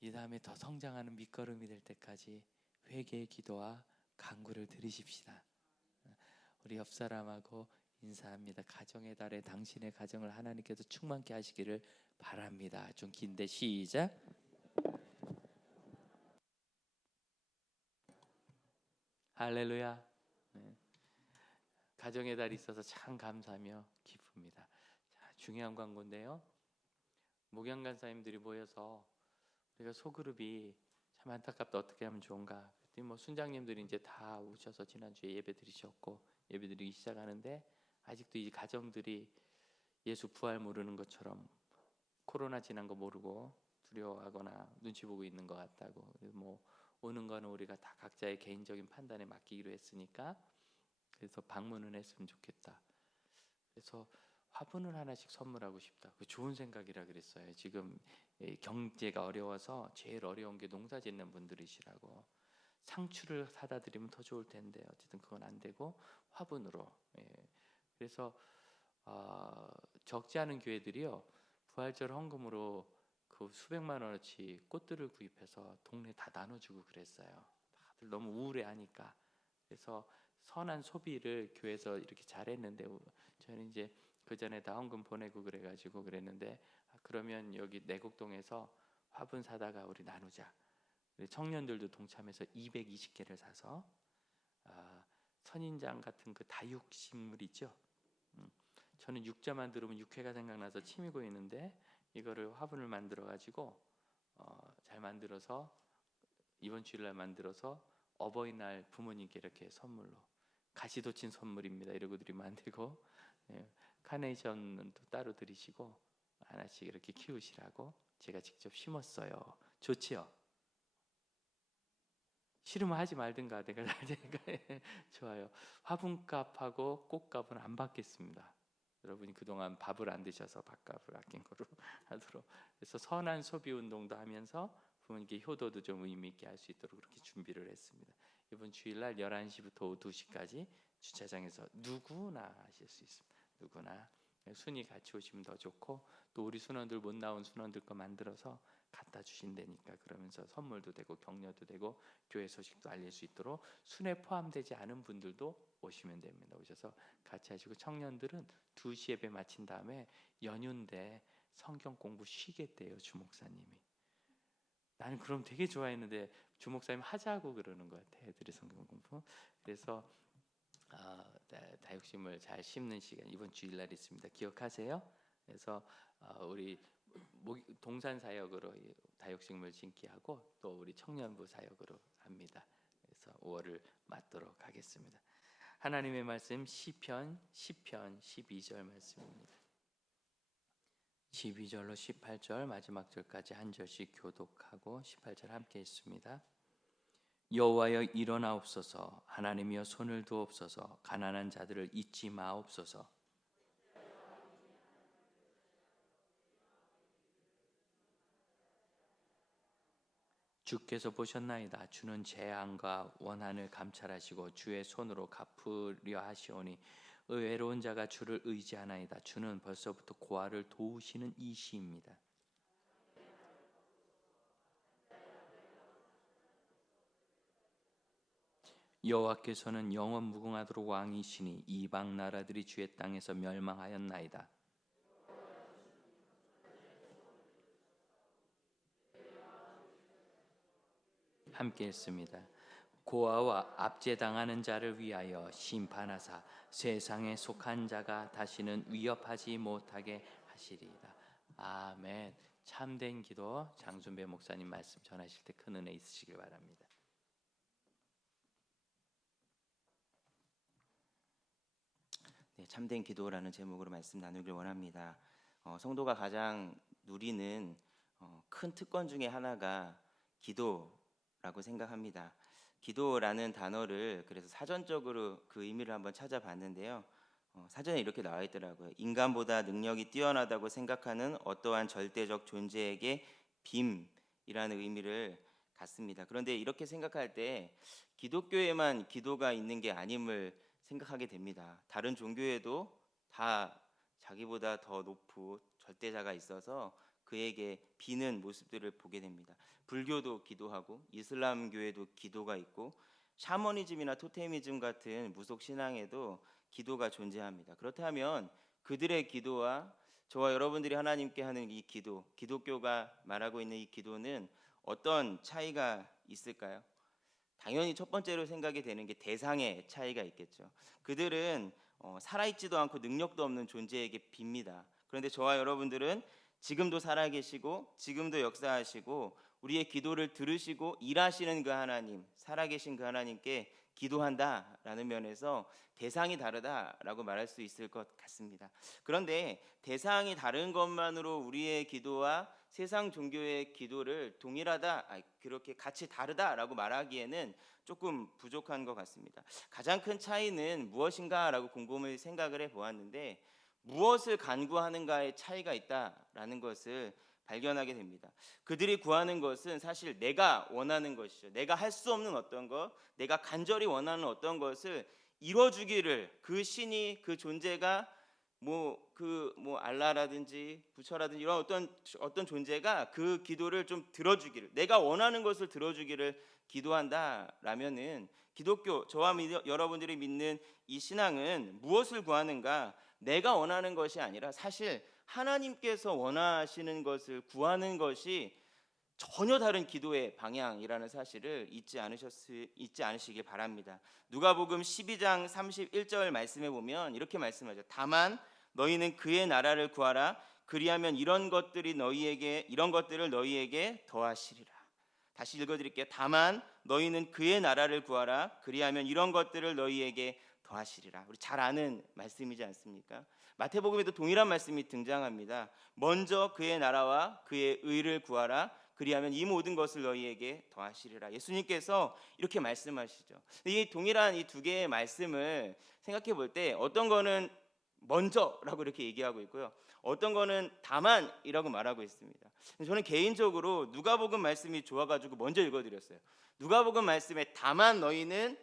이 다음에 더 성장하는 밑거름이 될 때까지 회개의 기도와 간구를 드리십시다. 우리 옆 사람하고 인사합니다. 가정의 달에 당신의 가정을 하나님께서 충만케 하시기를 바랍니다. 좀 긴데 시작. 할렐루야. 네. 가정의 달이 있어서 참 감사하며 기쁩니다. 자, 중요한 광고인데요. 목양 간사님들이 모여서 우리가 소그룹이 참 안타깝다 어떻게 하면 좋은가. 그랬더니 뭐 순장님들이 이제 다 오셔서 지난주에 예배 드리셨고 예배 드리기 시작하는데 아직도 이 가정들이 예수 부활 모르는 것처럼 코로나 지난 거 모르고 두려워하거나 눈치 보고 있는 것 같다고. 뭐 오는 거는 우리가 다 각자의 개인적인 판단에 맡기기로 했으니까 그래서 방문은 했으면 좋겠다. 그래서 화분을 하나씩 선물하고 싶다. 그 좋은 생각이라 그랬어요. 지금 경제가 어려워서 제일 어려운 게 농사 짓는 분들이시라고. 상추를 사다 드리면 더 좋을 텐데 어쨌든 그건 안 되고 화분으로. 그래서 적지 않은 교회들이요 부활절 헌금으로 그 수백만 원어치 꽃들을 구입해서 동네 다 나눠주고 그랬어요. 다들 너무 우울해하니까. 그래서 선한 소비를 교회에서 이렇게 잘했는데 저는 이제 그 전에 다 헌금 보내고 그래가지고 그랬는데 그러면 여기 내곡동에서 화분 사다가 우리 나누자. 청년들도 동참해서 220개를 사서 선인장 같은 그 다육식물 있죠. 저는 육자만 들으면 육회가 생각나서 침이 고이는데 이거를 화분을 만들어 가지고 잘 만들어서 이번 주일날 만들어서 어버이날 부모님께 이렇게 선물로 가시돋친 선물입니다 이러고 드리면 안 되고 카네이션은 또 따로 드리시고 하나씩 이렇게 키우시라고 제가 직접 심었어요. 좋지요? 싫으면 하지 말든가 내가 잘 되니까 좋아요. 화분값하고 꽃값은 안 받겠습니다. 여러분이 그동안 밥을 안 드셔서 밥값을 아낀 거로 하도록. 그래서 선한 소비 운동도 하면서 부모님께 효도도 좀 의미 있게 할 수 있도록 그렇게 준비를 했습니다. 이번 주일날 11시부터 오후 2시까지 주차장에서 누구나 하실 수 있습니다. 누구나 순위 같이 오시면 더 좋고 또 우리 순원들 못 나온 순원들 거 만들어서 갖다 주신다니까 그러면서 선물도 되고 격려도 되고 교회 소식도 알릴 수 있도록 순회 포함되지 않은 분들도 오시면 됩니다. 오셔서 같이 하시고 청년들은 2시 예배 마친 다음에 연휴인데 성경 공부 쉬겠대요 주목사님이. 나는 그럼 되게 좋아했는데 주목사님 하자고 그러는 것 같아. 애들이 성경 공부. 그래서 다육식물 잘 심는 시간 이번 주일날 있습니다. 기억하세요? 그래서 우리 동산 사역으로 다육식물 심기 하고 또 우리 청년부 사역으로 합니다. 그래서 5월을 맞도록 하겠습니다. 하나님의 말씀 시편 12절 말씀입니다. 12절로 18절 마지막 절까지 한 절씩 교독하고 18절 함께 읽습니다. 여호와여 일어나옵소서 하나님이여 손을 두옵소서 가난한 자들을 잊지 마옵소서. 주께서 보셨나이다. 주는 재앙과 원한을 감찰하시고 주의 손으로 갚으려 하시오니 외로운 자가 주를 의지하나이다. 주는 벌써부터 고아를 도우시는 이시입니다. 여호와께서는 영원 무궁하도록 왕이시니 이방 나라들이 주의 땅에서 멸망하였나이다. 함께 했습니다. 고아와 압제당하는 자를 위하여 심판하사 세상에 속한 자가 다시는 위협하지 못하게 하시리이다. 아멘. 참된 기도 장순배 목사님 말씀 전하실 때 큰 은혜 있으시길 바랍니다. 네, 참된 기도라는 제목으로 말씀 나누길 원합니다. 성도가 가장 누리는 큰 특권 중에 하나가 기도라고 생각합니다. 기도라는 단어를 그래서 사전적으로 그 의미를 한번 찾아봤는데요. 사전에 이렇게 나와 있더라고요. 인간보다 능력이 뛰어나다고 생각하는 어떠한 절대적 존재에게 빔이라는 의미를 갖습니다. 그런데 이렇게 생각할 때 기독교에만 기도가 있는 게 아님을 생각하게 됩니다. 다른 종교에도 다 자기보다 더 높은 절대자가 있어서 그에게 비는 모습들을 보게 됩니다. 불교도 기도하고 이슬람교에도 기도가 있고 샤머니즘이나 토테미즘 같은 무속 신앙에도 기도가 존재합니다. 그렇다면 그들의 기도와 저와 여러분들이 하나님께 하는 이 기도, 기독교가 말하고 있는 이 기도는 어떤 차이가 있을까요? 당연히 첫 번째로 생각이 되는 게 대상의 차이가 있겠죠. 그들은 살아있지도 않고 능력도 없는 존재에게 빕니다. 그런데 저와 여러분들은 지금도 살아계시고 지금도 역사하시고 우리의 기도를 들으시고 일하시는 그 하나님, 살아계신 그 하나님께 기도한다라는 면에서 대상이 다르다라고 말할 수 있을 것 같습니다. 그런데 대상이 다른 것만으로 우리의 기도와 세상 종교의 기도를 동일하다, 그렇게 같이 다르다라고 말하기에는 조금 부족한 것 같습니다. 가장 큰 차이는 무엇인가라고 곰곰이 생각을 해보았는데, 무엇을 간구하는가의 차이가 있다라는 것을 발견하게 됩니다. 그들이 구하는 것은 사실 내가 원하는 것이죠. 내가 할 수 없는 어떤 것, 내가 간절히 원하는 어떤 것을 이뤄주기를, 그 신이, 그 존재가 알라라든지 부처라든지 이런 어떤 존재가 그 기도를 좀 들어주기를, 내가 원하는 것을 들어주기를 기도한다라면은, 기독교, 저와 여러분들이 믿는 이 신앙은 무엇을 구하는가? 내가 원하는 것이 아니라 사실 하나님께서 원하시는 것을 구하는 것이 전혀 다른 기도의 방향이라는 사실을 잊지 않으시길 바랍니다. 누가복음 12장 31절 말씀에 보면 이렇게 말씀하죠. 다만 너희는 그의 나라를 구하라. 그리하면 이런 것들을 너희에게 더하시리라. 다시 읽어드릴게요. 다만 너희는 그의 나라를 구하라. 그리하면 이런 것들을 너희에게 더하시리라. 우리 잘 아는 말씀이지 않습니까? 마태복음에도 동일한 말씀이 등장합니다. 먼저 그의 나라와 그의 의를 구하라. 그리하면 이 모든 것을 너희에게 더하시리라. 예수님께서 이렇게 말씀하시죠. 이 동일한 이 두 개의 말씀을 생각해 볼 때 어떤 거는 먼저라고 이렇게 얘기하고 있고요, 어떤 거는 다만이라고 말하고 있습니다. 저는 개인적으로 누가복음 말씀이 좋아가지고 먼저 읽어드렸어요. 누가복음 말씀에 다만 너희는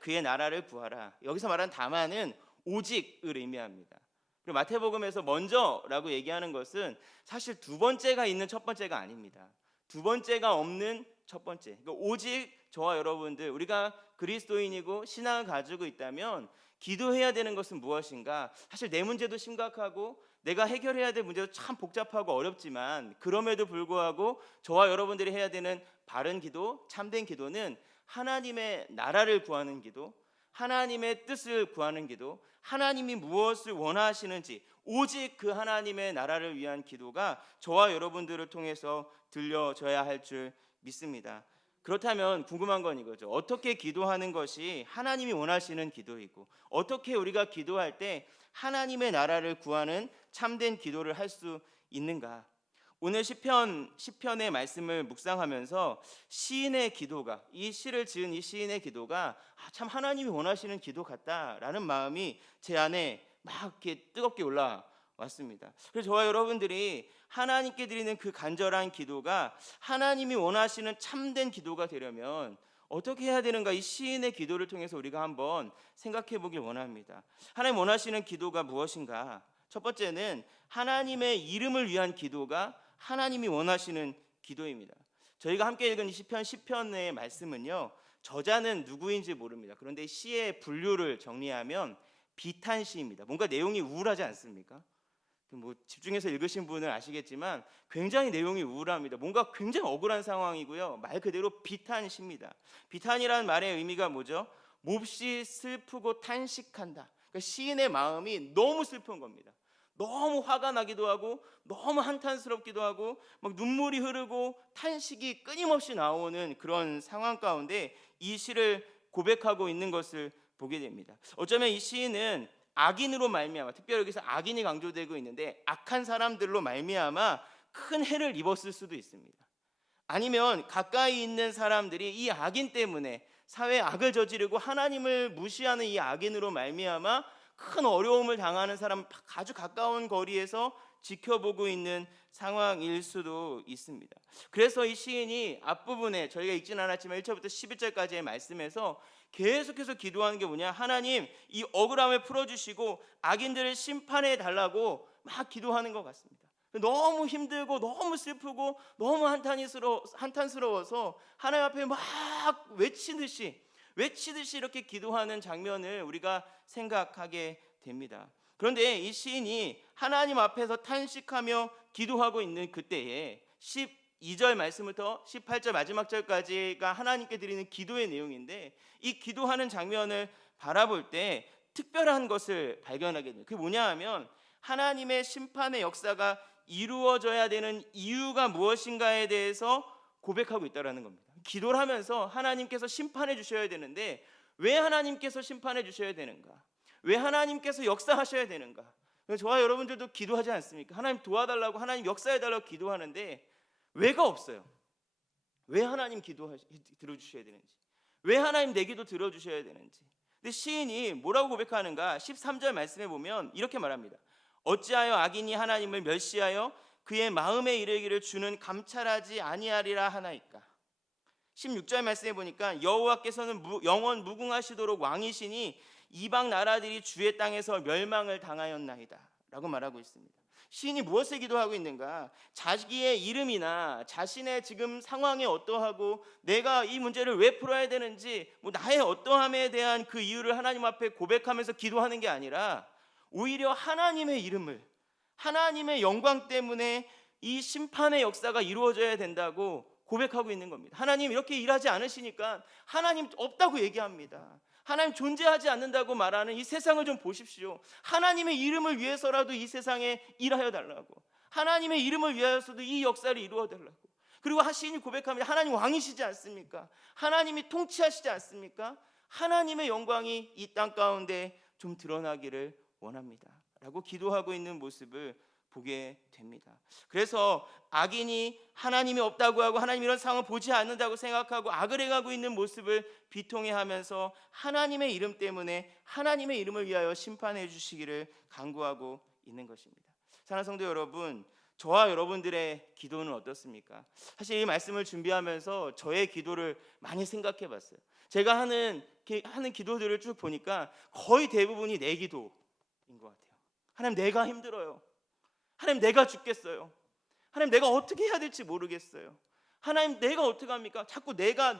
그의 나라를 구하라. 여기서 말하는 다만은 오직을 의미합니다. 그리고 마태복음에서 먼저라고 얘기하는 것은 사실 두 번째가 있는 첫 번째가 아닙니다. 두 번째가 없는 첫 번째. 그러니까 오직 저와 여러분들, 우리가 그리스도인이고 신앙을 가지고 있다면 기도해야 되는 것은 무엇인가? 사실 내 문제도 심각하고 내가 해결해야 될 문제도 참 복잡하고 어렵지만, 그럼에도 불구하고 저와 여러분들이 해야 되는 바른 기도, 참된 기도는 하나님의 나라를 구하는 기도, 하나님의 뜻을 구하는 기도, 하나님이 무엇을 원하시는지 오직 그 하나님의 나라를 위한 기도가 저와 여러분들을 통해서 들려져야 할 줄 믿습니다. 그렇다면 궁금한 건 이거죠. 어떻게 기도하는 것이 하나님이 원하시는 기도이고, 어떻게 우리가 기도할 때 하나님의 나라를 구하는 참된 기도를 할 수 있는가? 오늘 시편의 말씀을 묵상하면서 시인의 기도가, 이 시를 지은 이 시인의 기도가 참 하나님이 원하시는 기도 같다라는 마음이 제 안에 막 이렇게 뜨겁게 올라왔습니다. 그래서 저와 여러분들이 하나님께 드리는 그 간절한 기도가 하나님이 원하시는 참된 기도가 되려면 어떻게 해야 되는가? 이 시인의 기도를 통해서 우리가 한번 생각해 보길 원합니다. 하나님 원하시는 기도가 무엇인가? 첫 번째는 하나님의 이름을 위한 기도가 하나님이 원하시는 기도입니다. 저희가 함께 읽은 이 시편 10편의 말씀은요, 저자는 누구인지 모릅니다. 그런데 시의 분류를 정리하면 비탄시입니다. 뭔가 내용이 우울하지 않습니까? 집중해서 읽으신 분은 아시겠지만 굉장히 내용이 우울합니다. 뭔가 굉장히 억울한 상황이고요, 말 그대로 비탄시입니다. 비탄이라는 말의 의미가 뭐죠? 몹시 슬프고 탄식한다. 그러니까 시인의 마음이 너무 슬픈 겁니다. 너무 화가 나기도 하고 너무 한탄스럽기도 하고 막 눈물이 흐르고 탄식이 끊임없이 나오는 그런 상황 가운데 이 시를 고백하고 있는 것을 보게 됩니다. 어쩌면 이 시인은 악인으로 말미암아, 특별히 여기서 악인이 강조되고 있는데 악한 사람들로 말미암아 큰 해를 입었을 수도 있습니다. 아니면 가까이 있는 사람들이 이 악인 때문에 사회에 악을 저지르고 하나님을 무시하는 이 악인으로 말미암아 큰 어려움을 당하는 사람, 아주 가까운 거리에서 지켜보고 있는 상황일 수도 있습니다. 그래서 이 시인이 앞부분에 저희가 읽진 않았지만 1절부터 11절까지의 말씀에서 계속해서 기도하는 게 뭐냐? 하나님, 이 억울함을 풀어주시고 악인들을 심판해 달라고 막 기도하는 것 같습니다. 너무 힘들고 너무 슬프고 너무 한탄스러워서 하나님 앞에 막 외치듯이 이렇게 기도하는 장면을 우리가 생각하게 됩니다. 그런데 이 시인이 하나님 앞에서 탄식하며 기도하고 있는 그때에 12절 말씀부터 18절 마지막 절까지가 하나님께 드리는 기도의 내용인데, 이 기도하는 장면을 바라볼 때 특별한 것을 발견하게 됩니다. 그게 뭐냐 하면 하나님의 심판의 역사가 이루어져야 되는 이유가 무엇인가에 대해서 고백하고 있다라는 겁니다. 기도를 하면서 하나님께서 심판해 주셔야 되는데 왜 하나님께서 심판해 주셔야 되는가? 왜 하나님께서 역사하셔야 되는가? 저와 여러분들도 기도하지 않습니까? 하나님 도와달라고, 하나님 역사해달라고 기도하는데 왜가 없어요. 왜 하나님 들어주셔야 되는지, 왜 하나님 내 기도 들어주셔야 되는지. 근데 시인이 뭐라고 고백하는가? 13절 말씀해 보면 이렇게 말합니다. 어찌하여 악인이 하나님을 멸시하여 그의 마음에 이르기를 주는 감찰하지 아니하리라 하나이까. 16절 말씀해 보니까 여호와께서는 영원 무궁하시도록 왕이시니 이방 나라들이 주의 땅에서 멸망을 당하였나이다 라고 말하고 있습니다. 시인이 무엇을 기도하고 있는가? 자기의 이름이나 자신의 지금 상황이 어떠하고 내가 이 문제를 왜 풀어야 되는지 나의 어떠함에 대한 그 이유를 하나님 앞에 고백하면서 기도하는 게 아니라 오히려 하나님의 이름을, 하나님의 영광 때문에 이 심판의 역사가 이루어져야 된다고 고백하고 있는 겁니다. 하나님 이렇게 일하지 않으시니까 하나님 없다고 얘기합니다. 하나님 존재하지 않는다고 말하는 이 세상을 좀 보십시오. 하나님의 이름을 위해서라도 이 세상에 일하여 달라고, 하나님의 이름을 위하여서도 이 역사를 이루어 달라고. 그리고 시인이 고백합니다. 하나님 왕이시지 않습니까? 하나님이 통치하시지 않습니까? 하나님의 영광이 이 땅 가운데 좀 드러나기를 원합니다 라고 기도하고 있는 모습을 보게 됩니다. 그래서 악인이 하나님이 없다고 하고 하나님 이런 상황을 보지 않는다고 생각하고 악을 행하고 있는 모습을 비통해하면서 하나님의 이름 때문에 하나님의 이름을 위하여 심판해 주시기를 간구하고 있는 것입니다. 사랑하는 성도 여러분, 저와 여러분들의 기도는 어떻습니까? 사실 이 말씀을 준비하면서 저의 기도를 많이 생각해 봤어요. 제가 하는 기도들을 쭉 보니까 거의 대부분이 내 기도인 것 같아요. 하나님 내가 힘들어요. 하나님 내가 죽겠어요. 하나님 내가 어떻게 해야 될지 모르겠어요. 하나님 내가 어떻게 합니까? 자꾸 내가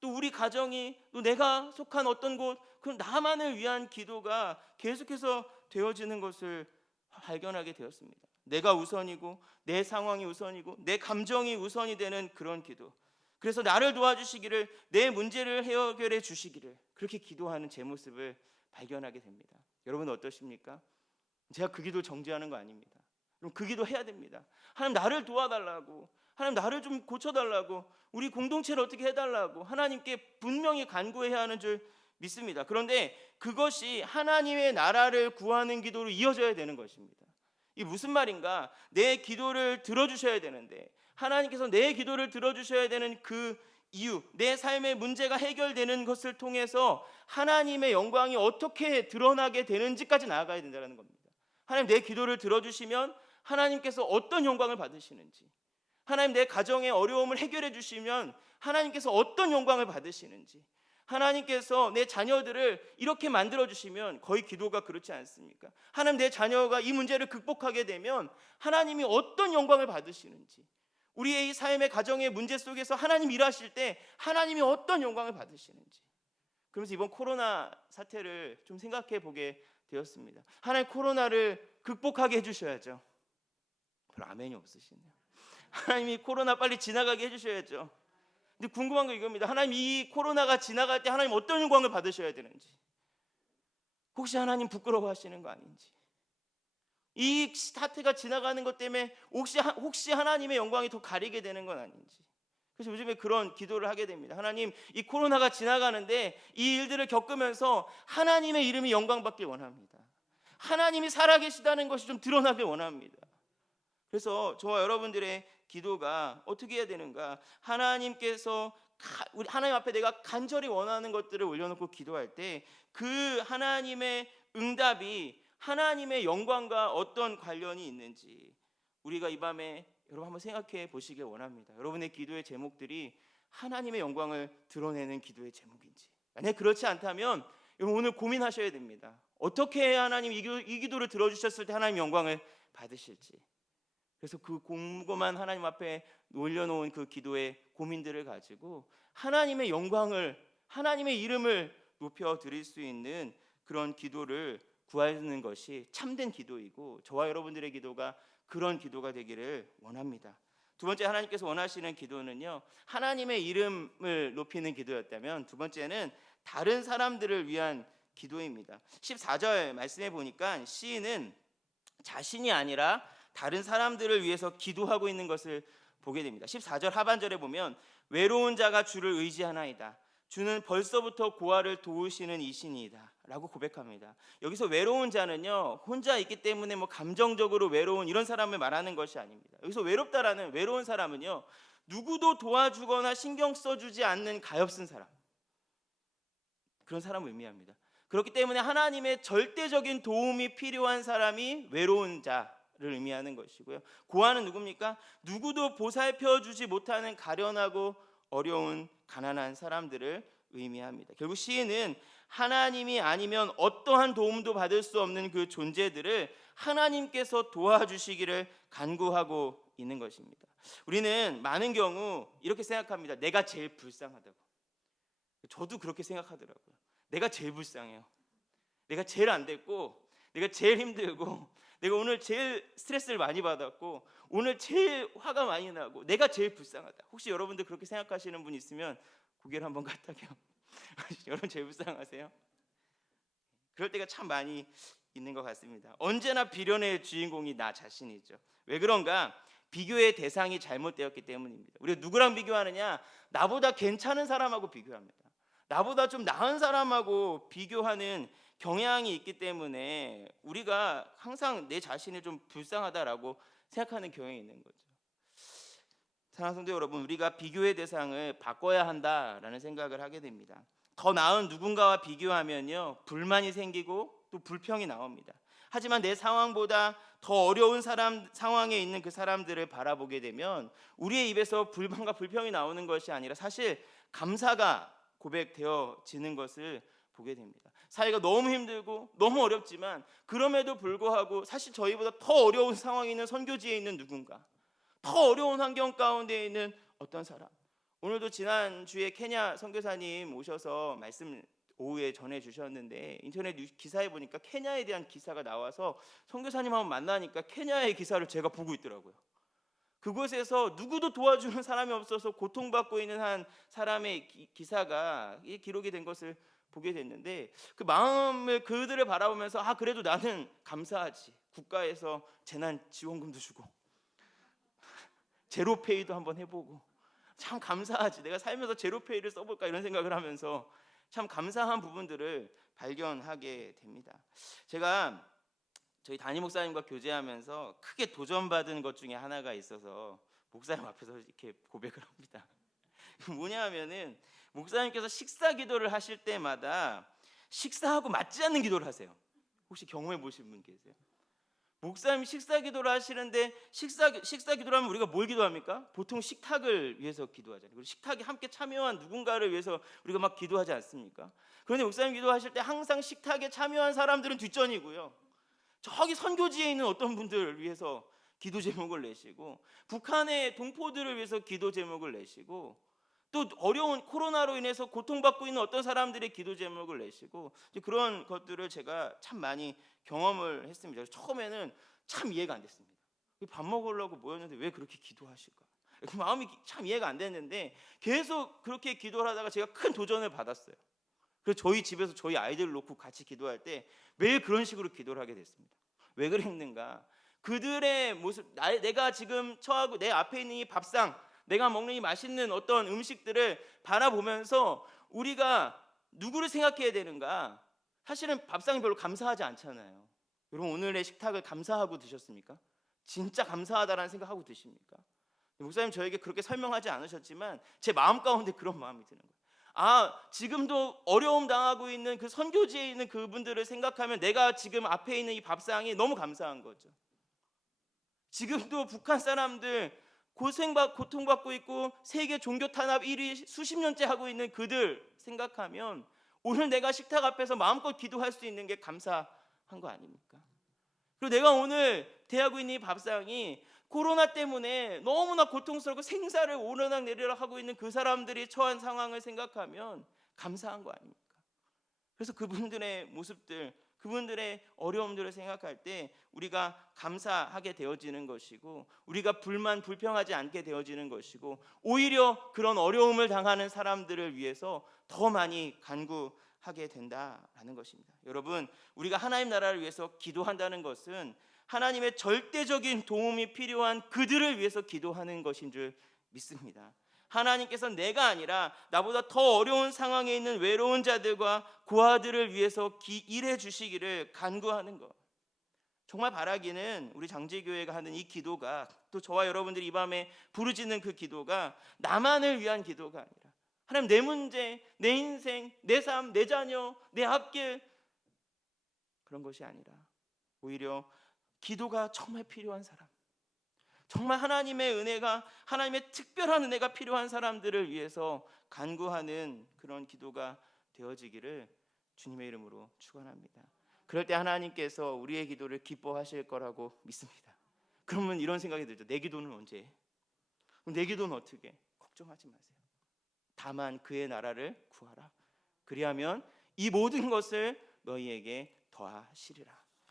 또 우리 가정이 또 내가 속한 어떤 곳, 그럼 나만을 위한 기도가 계속해서 되어지는 것을 발견하게 되었습니다. 내가 우선이고 내 상황이 우선이고 내 감정이 우선이 되는 그런 기도. 그래서 나를 도와주시기를, 내 문제를 해결해 주시기를 그렇게 기도하는 제 모습을 발견하게 됩니다. 여러분 어떠십니까? 제가 그 기도 정죄하는 거 아닙니다. 그럼 그 기도 해야 됩니다. 하나님 나를 도와달라고, 하나님 나를 좀 고쳐달라고, 우리 공동체를 어떻게 해달라고 하나님께 분명히 간구해야 하는 줄 믿습니다. 그런데 그것이 하나님의 나라를 구하는 기도로 이어져야 되는 것입니다. 이게 무슨 말인가? 내 기도를 들어주셔야 되는데, 하나님께서 내 기도를 들어주셔야 되는 그 이유, 내 삶의 문제가 해결되는 것을 통해서 하나님의 영광이 어떻게 드러나게 되는지까지 나아가야 된다는 겁니다. 하나님 내 기도를 들어주시면 하나님께서 어떤 영광을 받으시는지, 하나님 내 가정의 어려움을 해결해 주시면 하나님께서 어떤 영광을 받으시는지, 하나님께서 내 자녀들을 이렇게 만들어 주시면, 거의 기도가 그렇지 않습니까? 하나님 내 자녀가 이 문제를 극복하게 되면 하나님이 어떤 영광을 받으시는지, 우리의 이 삶의 가정의 문제 속에서 하나님 일하실 때 하나님이 어떤 영광을 받으시는지. 그러면서 이번 코로나 사태를 좀 생각해 보게 되었습니다. 하나님 코로나를 극복하게 해주셔야죠. 별로 아멘이 없으시네요. 하나님이 코로나 빨리 지나가게 해주셔야죠. 근데 궁금한 거 이겁니다. 하나님 이 코로나가 지나갈 때 하나님 어떤 영광을 받으셔야 되는지, 혹시 하나님 부끄러워하시는 거 아닌지, 이 사태가 지나가는 것 때문에 혹시 하나님의 영광이 더 가리게 되는 건 아닌지. 그래서 요즘에 그런 기도를 하게 됩니다. 하나님 이 코로나가 지나가는데 이 일들을 겪으면서 하나님의 이름이 영광받길 원합니다. 하나님이 살아계시다는 것이 좀 드러나길 원합니다. 그래서 저와 여러분들의 기도가 어떻게 해야 되는가? 하나님께서 하나님 앞에 내가 간절히 원하는 것들을 올려놓고 기도할 때 그 하나님의 응답이 하나님의 영광과 어떤 관련이 있는지 우리가 이 밤에 여러분 한번 생각해 보시길 원합니다. 여러분의 기도의 제목들이 하나님의 영광을 드러내는 기도의 제목인지, 만약 그렇지 않다면 여러분 오늘 고민하셔야 됩니다. 어떻게 해야 하나님 이 기도를 들어주셨을 때 하나님 영광을 받으실지. 그래서 그 곰곰한 하나님 앞에 올려놓은 그 기도의 고민들을 가지고 하나님의 영광을, 하나님의 이름을 높여드릴 수 있는 그런 기도를 구하는 것이 참된 기도이고, 저와 여러분들의 기도가 그런 기도가 되기를 원합니다. 두 번째 하나님께서 원하시는 기도는요, 하나님의 이름을 높이는 기도였다면, 두 번째는 다른 사람들을 위한 기도입니다. 14절 말씀해 보니까 시인은 자신이 아니라 다른 사람들을 위해서 기도하고 있는 것을 보게 됩니다. 14절 하반절에 보면 외로운 자가 주를 의지하나이다. 주는 벌써부터 고아를 도우시는 이신이다 라고 고백합니다. 여기서 외로운 자는요, 혼자 있기 때문에 뭐 감정적으로 외로운 이런 사람을 말하는 것이 아닙니다. 여기서 외롭다라는 외로운 사람은요, 누구도 도와주거나 신경 써주지 않는 가엾은 사람, 그런 사람을 의미합니다. 그렇기 때문에 하나님의 절대적인 도움이 필요한 사람이 외로운 자를 의미하는 것이고요. 고아는 누굽니까? 누구도 보살펴 주지 못하는 가련하고 어려운 가난한 사람들을 의미합니다. 결국 시인은 하나님이 아니면 어떠한 도움도 받을 수 없는 그 존재들을 하나님께서 도와주시기를 간구하고 있는 것입니다. 우리는 많은 경우 이렇게 생각합니다. 내가 제일 불쌍하다고. 저도 그렇게 생각하더라고요. 내가 제일 불쌍해요. 내가 제일 안 됐고, 내가 제일 힘들고, 내가 오늘 제일 스트레스를 많이 받았고, 오늘 제일 화가 많이 나고, 내가 제일 불쌍하다. 혹시 여러분들 그렇게 생각하시는 분 있으면 고개를 한번 까딱해요. 여러분 제일 불쌍하세요? 그럴 때가 참 많이 있는 것 같습니다. 언제나 비련의 주인공이 나 자신이죠. 왜 그런가? 비교의 대상이 잘못되었기 때문입니다. 우리가 누구랑 비교하느냐? 나보다 괜찮은 사람하고 비교합니다. 나보다 좀 나은 사람하고 비교하는 경향이 있기 때문에 우리가 항상 내 자신이 좀 불쌍하다라고 생각하는 경향이 있는 거죠. 사랑하는 성도 여러분, 우리가 비교의 대상을 바꿔야 한다라는 생각을 하게 됩니다. 더 나은 누군가와 비교하면요, 불만이 생기고 또 불평이 나옵니다. 하지만 내 상황보다 더 어려운 상황에 있는 그 사람들을 바라보게 되면 우리의 입에서 불만과 불평이 나오는 것이 아니라 사실 감사가 고백되어지는 것을 보게 됩니다. 사회가 너무 힘들고 너무 어렵지만 그럼에도 불구하고 사실 저희보다 더 어려운 상황에 있는 선교지에 있는 누군가, 더 어려운 환경 가운데 있는 어떤 사람, 오늘도 지난주에 케냐 선교사님 오셔서 말씀 오후에 전해주셨는데 인터넷 기사에 보니까 케냐에 대한 기사가 나와서 선교사님 한번 만나니까 케냐의 기사를 제가 보고 있더라고요. 그곳에서 누구도 도와주는 사람이 없어서 고통받고 있는 한 사람의 기사가 기록이 된 것을 보게 됐는데, 그 마음을 그들을 바라보면서 그래도 나는 감사하지. 국가에서 재난 지원금도 주고 제로페이도 한번 해보고 참 감사하지. 내가 살면서 제로페이를 써볼까 이런 생각을 하면서 참 감사한 부분들을 발견하게 됩니다. 제가 저희 담임 목사님과 교제하면서 크게 도전받은 것 중에 하나가 있어서 목사님 앞에서 이렇게 고백을 합니다. 뭐냐면은 목사님께서 식사 기도를 하실 때마다 식사하고 맞지 않는 기도를 하세요. 혹시 경험해 보신 분 계세요? 목사님 식사 기도를 하시는데 식사 기도를 하면 우리가 뭘 기도합니까? 보통 식탁을 위해서 기도하잖아요. 그리고 식탁에 함께 참여한 누군가를 위해서 우리가 막 기도하지 않습니까? 그런데 목사님 기도하실 때 항상 식탁에 참여한 사람들은 뒷전이고요, 저기 선교지에 있는 어떤 분들을 위해서 기도 제목을 내시고, 북한의 동포들을 위해서 기도 제목을 내시고, 또 어려운 코로나로 인해서 고통받고 있는 어떤 사람들의 기도 제목을 내시고, 그런 것들을 제가 참 많이 경험을 했습니다. 처음에는 참 이해가 안 됐습니다. 밥 먹으려고 모였는데 왜 그렇게 기도하실까? 그 마음이 참 이해가 안 됐는데 계속 그렇게 기도를 하다가 제가 큰 도전을 받았어요. 그래서 저희 집에서 저희 아이들을 놓고 같이 기도할 때 매일 그런 식으로 기도를 하게 됐습니다. 왜 그랬는가? 그들의 모습, 내가 지금 처하고 내 앞에 있는 이 밥상, 내가 먹는 이 맛있는 어떤 음식들을 바라보면서 우리가 누구를 생각해야 되는가? 사실은 밥상이 별로 감사하지 않잖아요. 여러분 오늘의 식탁을 감사하고 드셨습니까? 진짜 감사하다라는 생각하고 드십니까? 목사님 저에게 그렇게 설명하지 않으셨지만 제 마음 가운데 그런 마음이 드는 거예요. 지금도 어려움 당하고 있는 그 선교지에 있는 그분들을 생각하면 내가 지금 앞에 있는 이 밥상이 너무 감사한 거죠. 지금도 북한 사람들 고통받고 있고 세계 종교 탄압 1위 수십 년째 하고 있는 그들 생각하면 오늘 내가 식탁 앞에서 마음껏 기도할 수 있는 게 감사한 거 아닙니까? 그리고 내가 오늘 대하고 있는 이 밥상이 코로나 때문에 너무나 고통스럽고 생사를 오르락내리락 하고 있는 그 사람들이 처한 상황을 생각하면 감사한 거 아닙니까? 그래서 그분들의 모습들, 그분들의 어려움들을 생각할 때 우리가 감사하게 되어지는 것이고, 우리가 불평하지 않게 되어지는 것이고, 오히려 그런 어려움을 당하는 사람들을 위해서 더 많이 간구하게 된다라는 것입니다. 여러분, 우리가 하나님 나라를 위해서 기도한다는 것은 하나님의 절대적인 도움이 필요한 그들을 위해서 기도하는 것인 줄 믿습니다. 하나님께서 내가 아니라 나보다 더 어려운 상황에 있는 외로운 자들과 고아들을 위해서 일해 주시기를 간구하는 것. 정말 바라기는 우리 장제교회가 하는 이 기도가, 또 저와 여러분들이 이 밤에 부르짖는 그 기도가 나만을 위한 기도가 아니라 하나님, 내 문제, 내 인생, 내 삶, 내 자녀, 내 앞길, 그런 것이 아니라 오히려 기도가 정말 필요한 사람, 정말 하나님의 은혜가, 하나님의 특별한 은혜가 필요한 사람들을 위해서 간구하는 그런 기도가 되어지기를 주님의 이름으로 축원합니다. 그럴 때 하나님께서 우리의 기도를 기뻐하실 거라고 믿습니다. 그러면 이런 생각이 들죠. 내 기도는 언제 해? 그럼 내 기도는 어떻게 해? 걱정하지 마세요. 다만 그의 나라를 구하라. 그리하면 이 모든 것을 너희에게 더하시리라.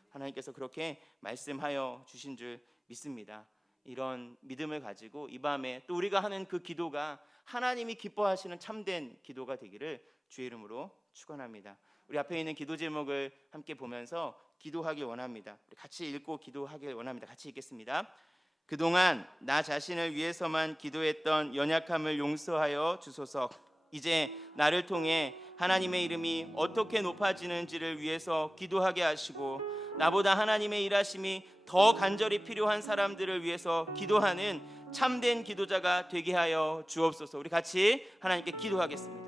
하나님께서 그렇게 말씀하여 주신 줄 믿습니다. 이런 믿음을 가지고 이 밤에 또 우리가 하는 그 기도가 하나님이 기뻐하시는 참된 기도가 되기를 주의 이름으로 축원합니다. 우리 앞에 있는 기도 제목을 함께 보면서 기도하길 원합니다. 우리 같이 읽고 기도하길 원합니다. 같이 읽겠습니다. 그동안 나 자신을 위해서만 기도했던 연약함을 용서하여 주소서. 이제 나를 통해 하나님의 이름이 어떻게 높아지는지를 위해서 기도하게 하시고, 나보다 하나님의 일하심이 더 간절히 필요한 사람들을 위해서 기도하는 참된 기도자가 되게 하여 주옵소서. 우리 같이 하나님께 기도하겠습니다.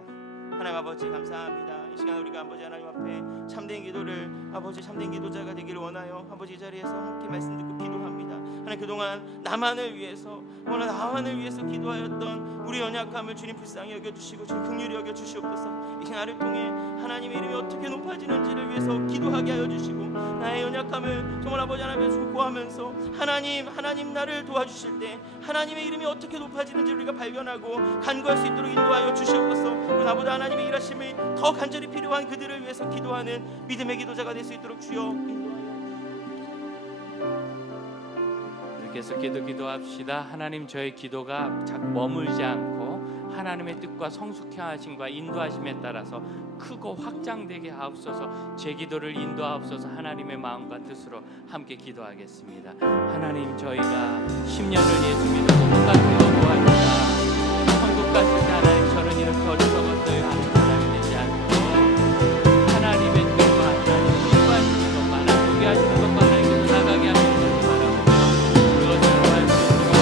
하나님 아버지, 감사합니다. 이 시간 우리가 아버지 하나님 앞에 참된 기도를, 아버지 참된 기도자가 되기를 원하여 아버지 이 자리에서 함께 말씀 듣고 기도합니다. 하나님, 그동안 나만을 위해서, 오늘 나만을 위해서 기도하였던 우리 연약함을 주님 불쌍히 여겨주시고 주님 긍휼히 여겨주시옵소서. 이 나를 통해 하나님의 이름이 어떻게 높아지는지를 위해서 기도하게 하여 주시고, 나의 연약함을 정말 아버지 하나님께 구하면서 하나님 나를 도와주실 때 하나님의 이름이 어떻게 높아지는지를 우리가 발견하고 간구할 수 있도록 인도하여 주시옵소서. 그리고 나보다 하나님의 일하심이 더 간절히 필요한 그들을 위해서 기도하는 믿음의 기도자가 될 수 있도록 주여 인도하여. 계속 기도합시다. 하나님, 저의 기도가 자꾸 머물지 않고 하나님의 뜻과 성숙해 하심과 인도하심에 따라서 크고 확장되게 하옵소서. 제 기도를 인도하옵소서. 하나님의 마음과 뜻으로 함께 기도하겠습니다. 하나님, 저희가 10년을 예수 믿고 똑같은 거 구합니다. 천국 갔을 때 하나님, 저는 이렇게 어리석었어요 하는 사람이 되지 않고, 하나님의 뜻과 하나님 인도하시는 것과 하나님 보게 하시는 것과 하나님께 나가게 하시는 것을 바라보며 그것을 구할 수 있도록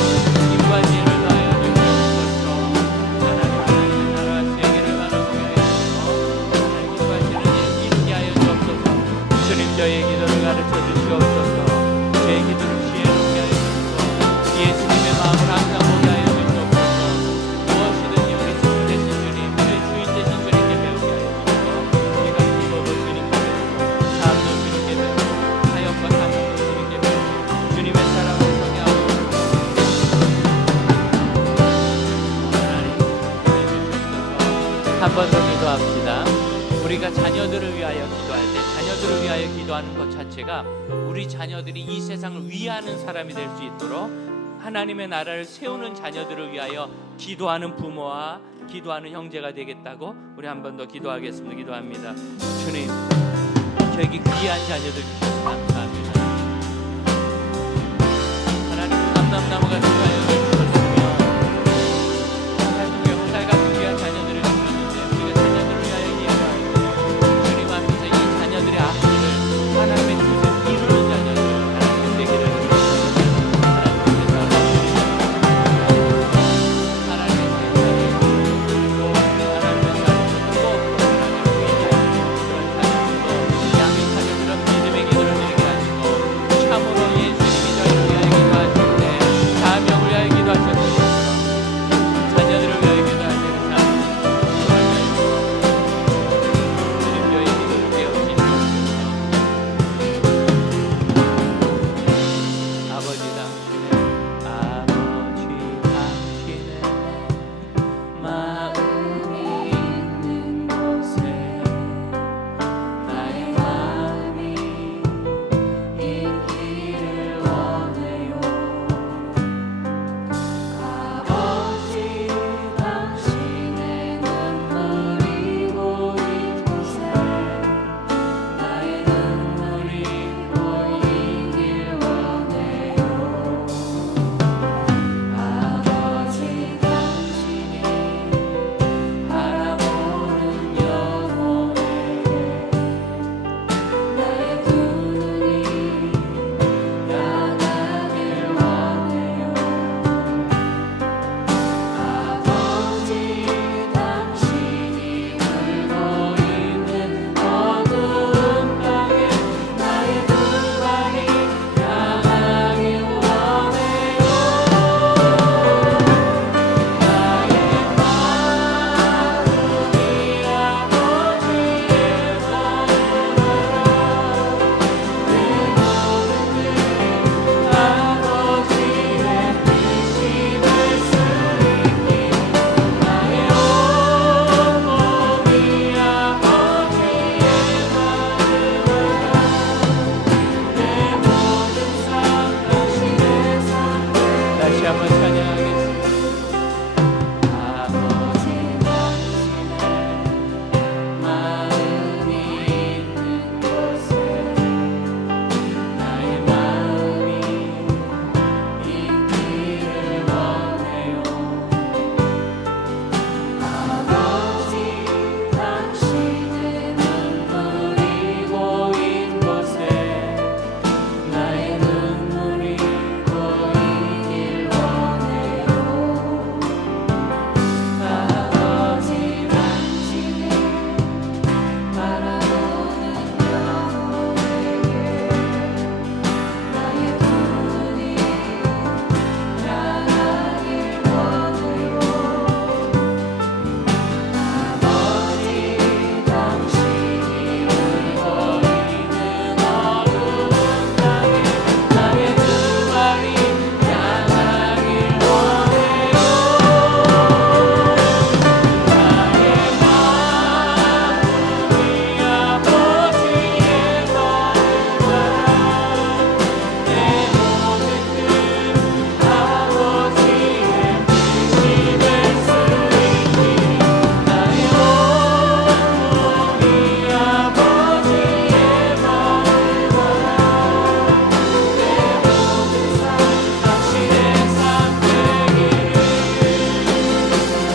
힘과 지혜를 더하여 주시옵소서. 하나님의 나라와 세계를 바라보게 하여 주시고, 하나님 인도하시는 일 이루게 하여 주옵소서. 주님, 저의 기도를 가르쳐 주시옵소서. 저의 기도를 지혜롭게 하여 주시고 예수님의 마음을 항상 보게 하여 주시옵소서. 무엇이든지 우리 주님 되신 주님, 우리 주인 되신 주님께 배우게 하여 주시고, 우리가 기도도 주님께 배우고 삶도 주님께 배우고 사역과 사명도 주님께 배우고 주님의 사랑을 소개하고 하나님 한 번 더 기도합시다. 우리가 자녀들을 위하여 기도할 때 자녀들을 위하여 기도하는 것 자체가 우리 자녀들이 이 세상을 위하는 사람이 될 수 있도록 하나님의 나라를 세우는 자녀들을 위하여 기도하는 부모와 기도하는 형제가 되겠다고 우리 한 번 더 기도하겠습니다. 기도합니다. 주님, 저에게 귀한 자녀들 주셔서 감사합니다. 하나님, 감람나무가 되어주셨으며 화살 같은 귀한 자녀들을 주셨는데 우리가 자녀들을 위하여 기도하고 주님 앞에서 이 자녀들의 앞길을 하나님의 뜻을 이루는 자녀들 하나님의 되기를 참으로 예수님이 저희를 위하여 기도하실 때 사명을 위하여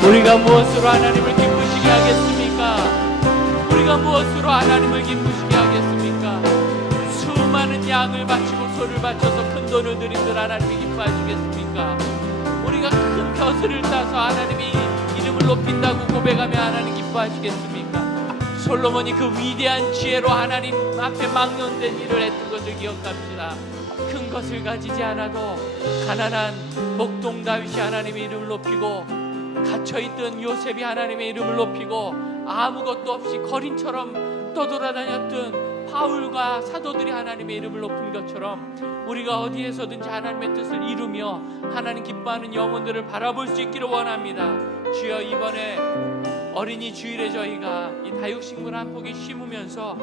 우리가 무엇으로 하나님을 기쁘시게 하겠습니까? 우리가 무엇으로 하나님을 기쁘시게 하겠습니까? 수많은 양을 바치고 소를 바쳐서 큰 돈을 드린들 하나님이 기뻐하시겠습니까? 우리가 큰 벼슬을 따서 하나님이 이름을 높인다고 고백하며 하나님 기뻐하시겠습니까? 솔로몬이 그 위대한 지혜로 하나님 앞에 망령된 일을 했던 것을 기억합시다. 큰 것을 가지지 않아도 가난한 목동 다윗이 하나님의 이름을 높이고 갇혀있던 요셉이 하나님의 이름을 높이고 아무것도 없이 거린처럼 떠돌아다녔던 바울과 사도들이 하나님의 이름을 높인 것처럼 우리가 어디에서든지 하나님의 뜻을 이루며 하나님 기뻐하는 영혼들을 바라볼 수 있기를 원합니다. 주여, 이번에 어린이 주일에 저희가 이 다육식물 한 포기 심으면서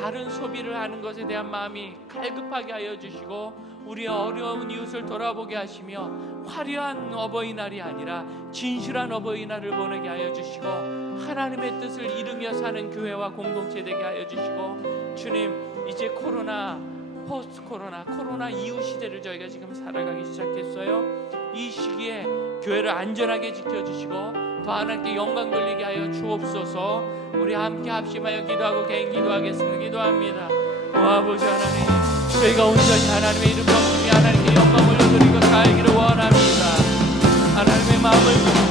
바른 소비를 하는 것에 대한 마음이 갈급하게 하여 주시고 우리의 어려운 이웃을 돌아보게 하시며 화려한 어버이날이 아니라 진실한 어버이날을 보내게 하여 주시고 하나님의 뜻을 이루며 사는 교회와 공동체 되게 하여 주시고, 주님, 이제 코로나 포스트 코로나 이후 시대를 저희가 지금 살아가기 시작했어요. 이 시기에 교회를 안전하게 지켜주시고 더 하나님께 영광 돌리게 하여 주옵소서. 우리 함께 합심하여 기도하고 개인 기도하겠습니다. 기도합니다. 아버지 하나님, 저희가 온전히 하나님의 이름 높이며 하나님께 영광 올려드리고 살기를 원합니다. 하나님의 마음을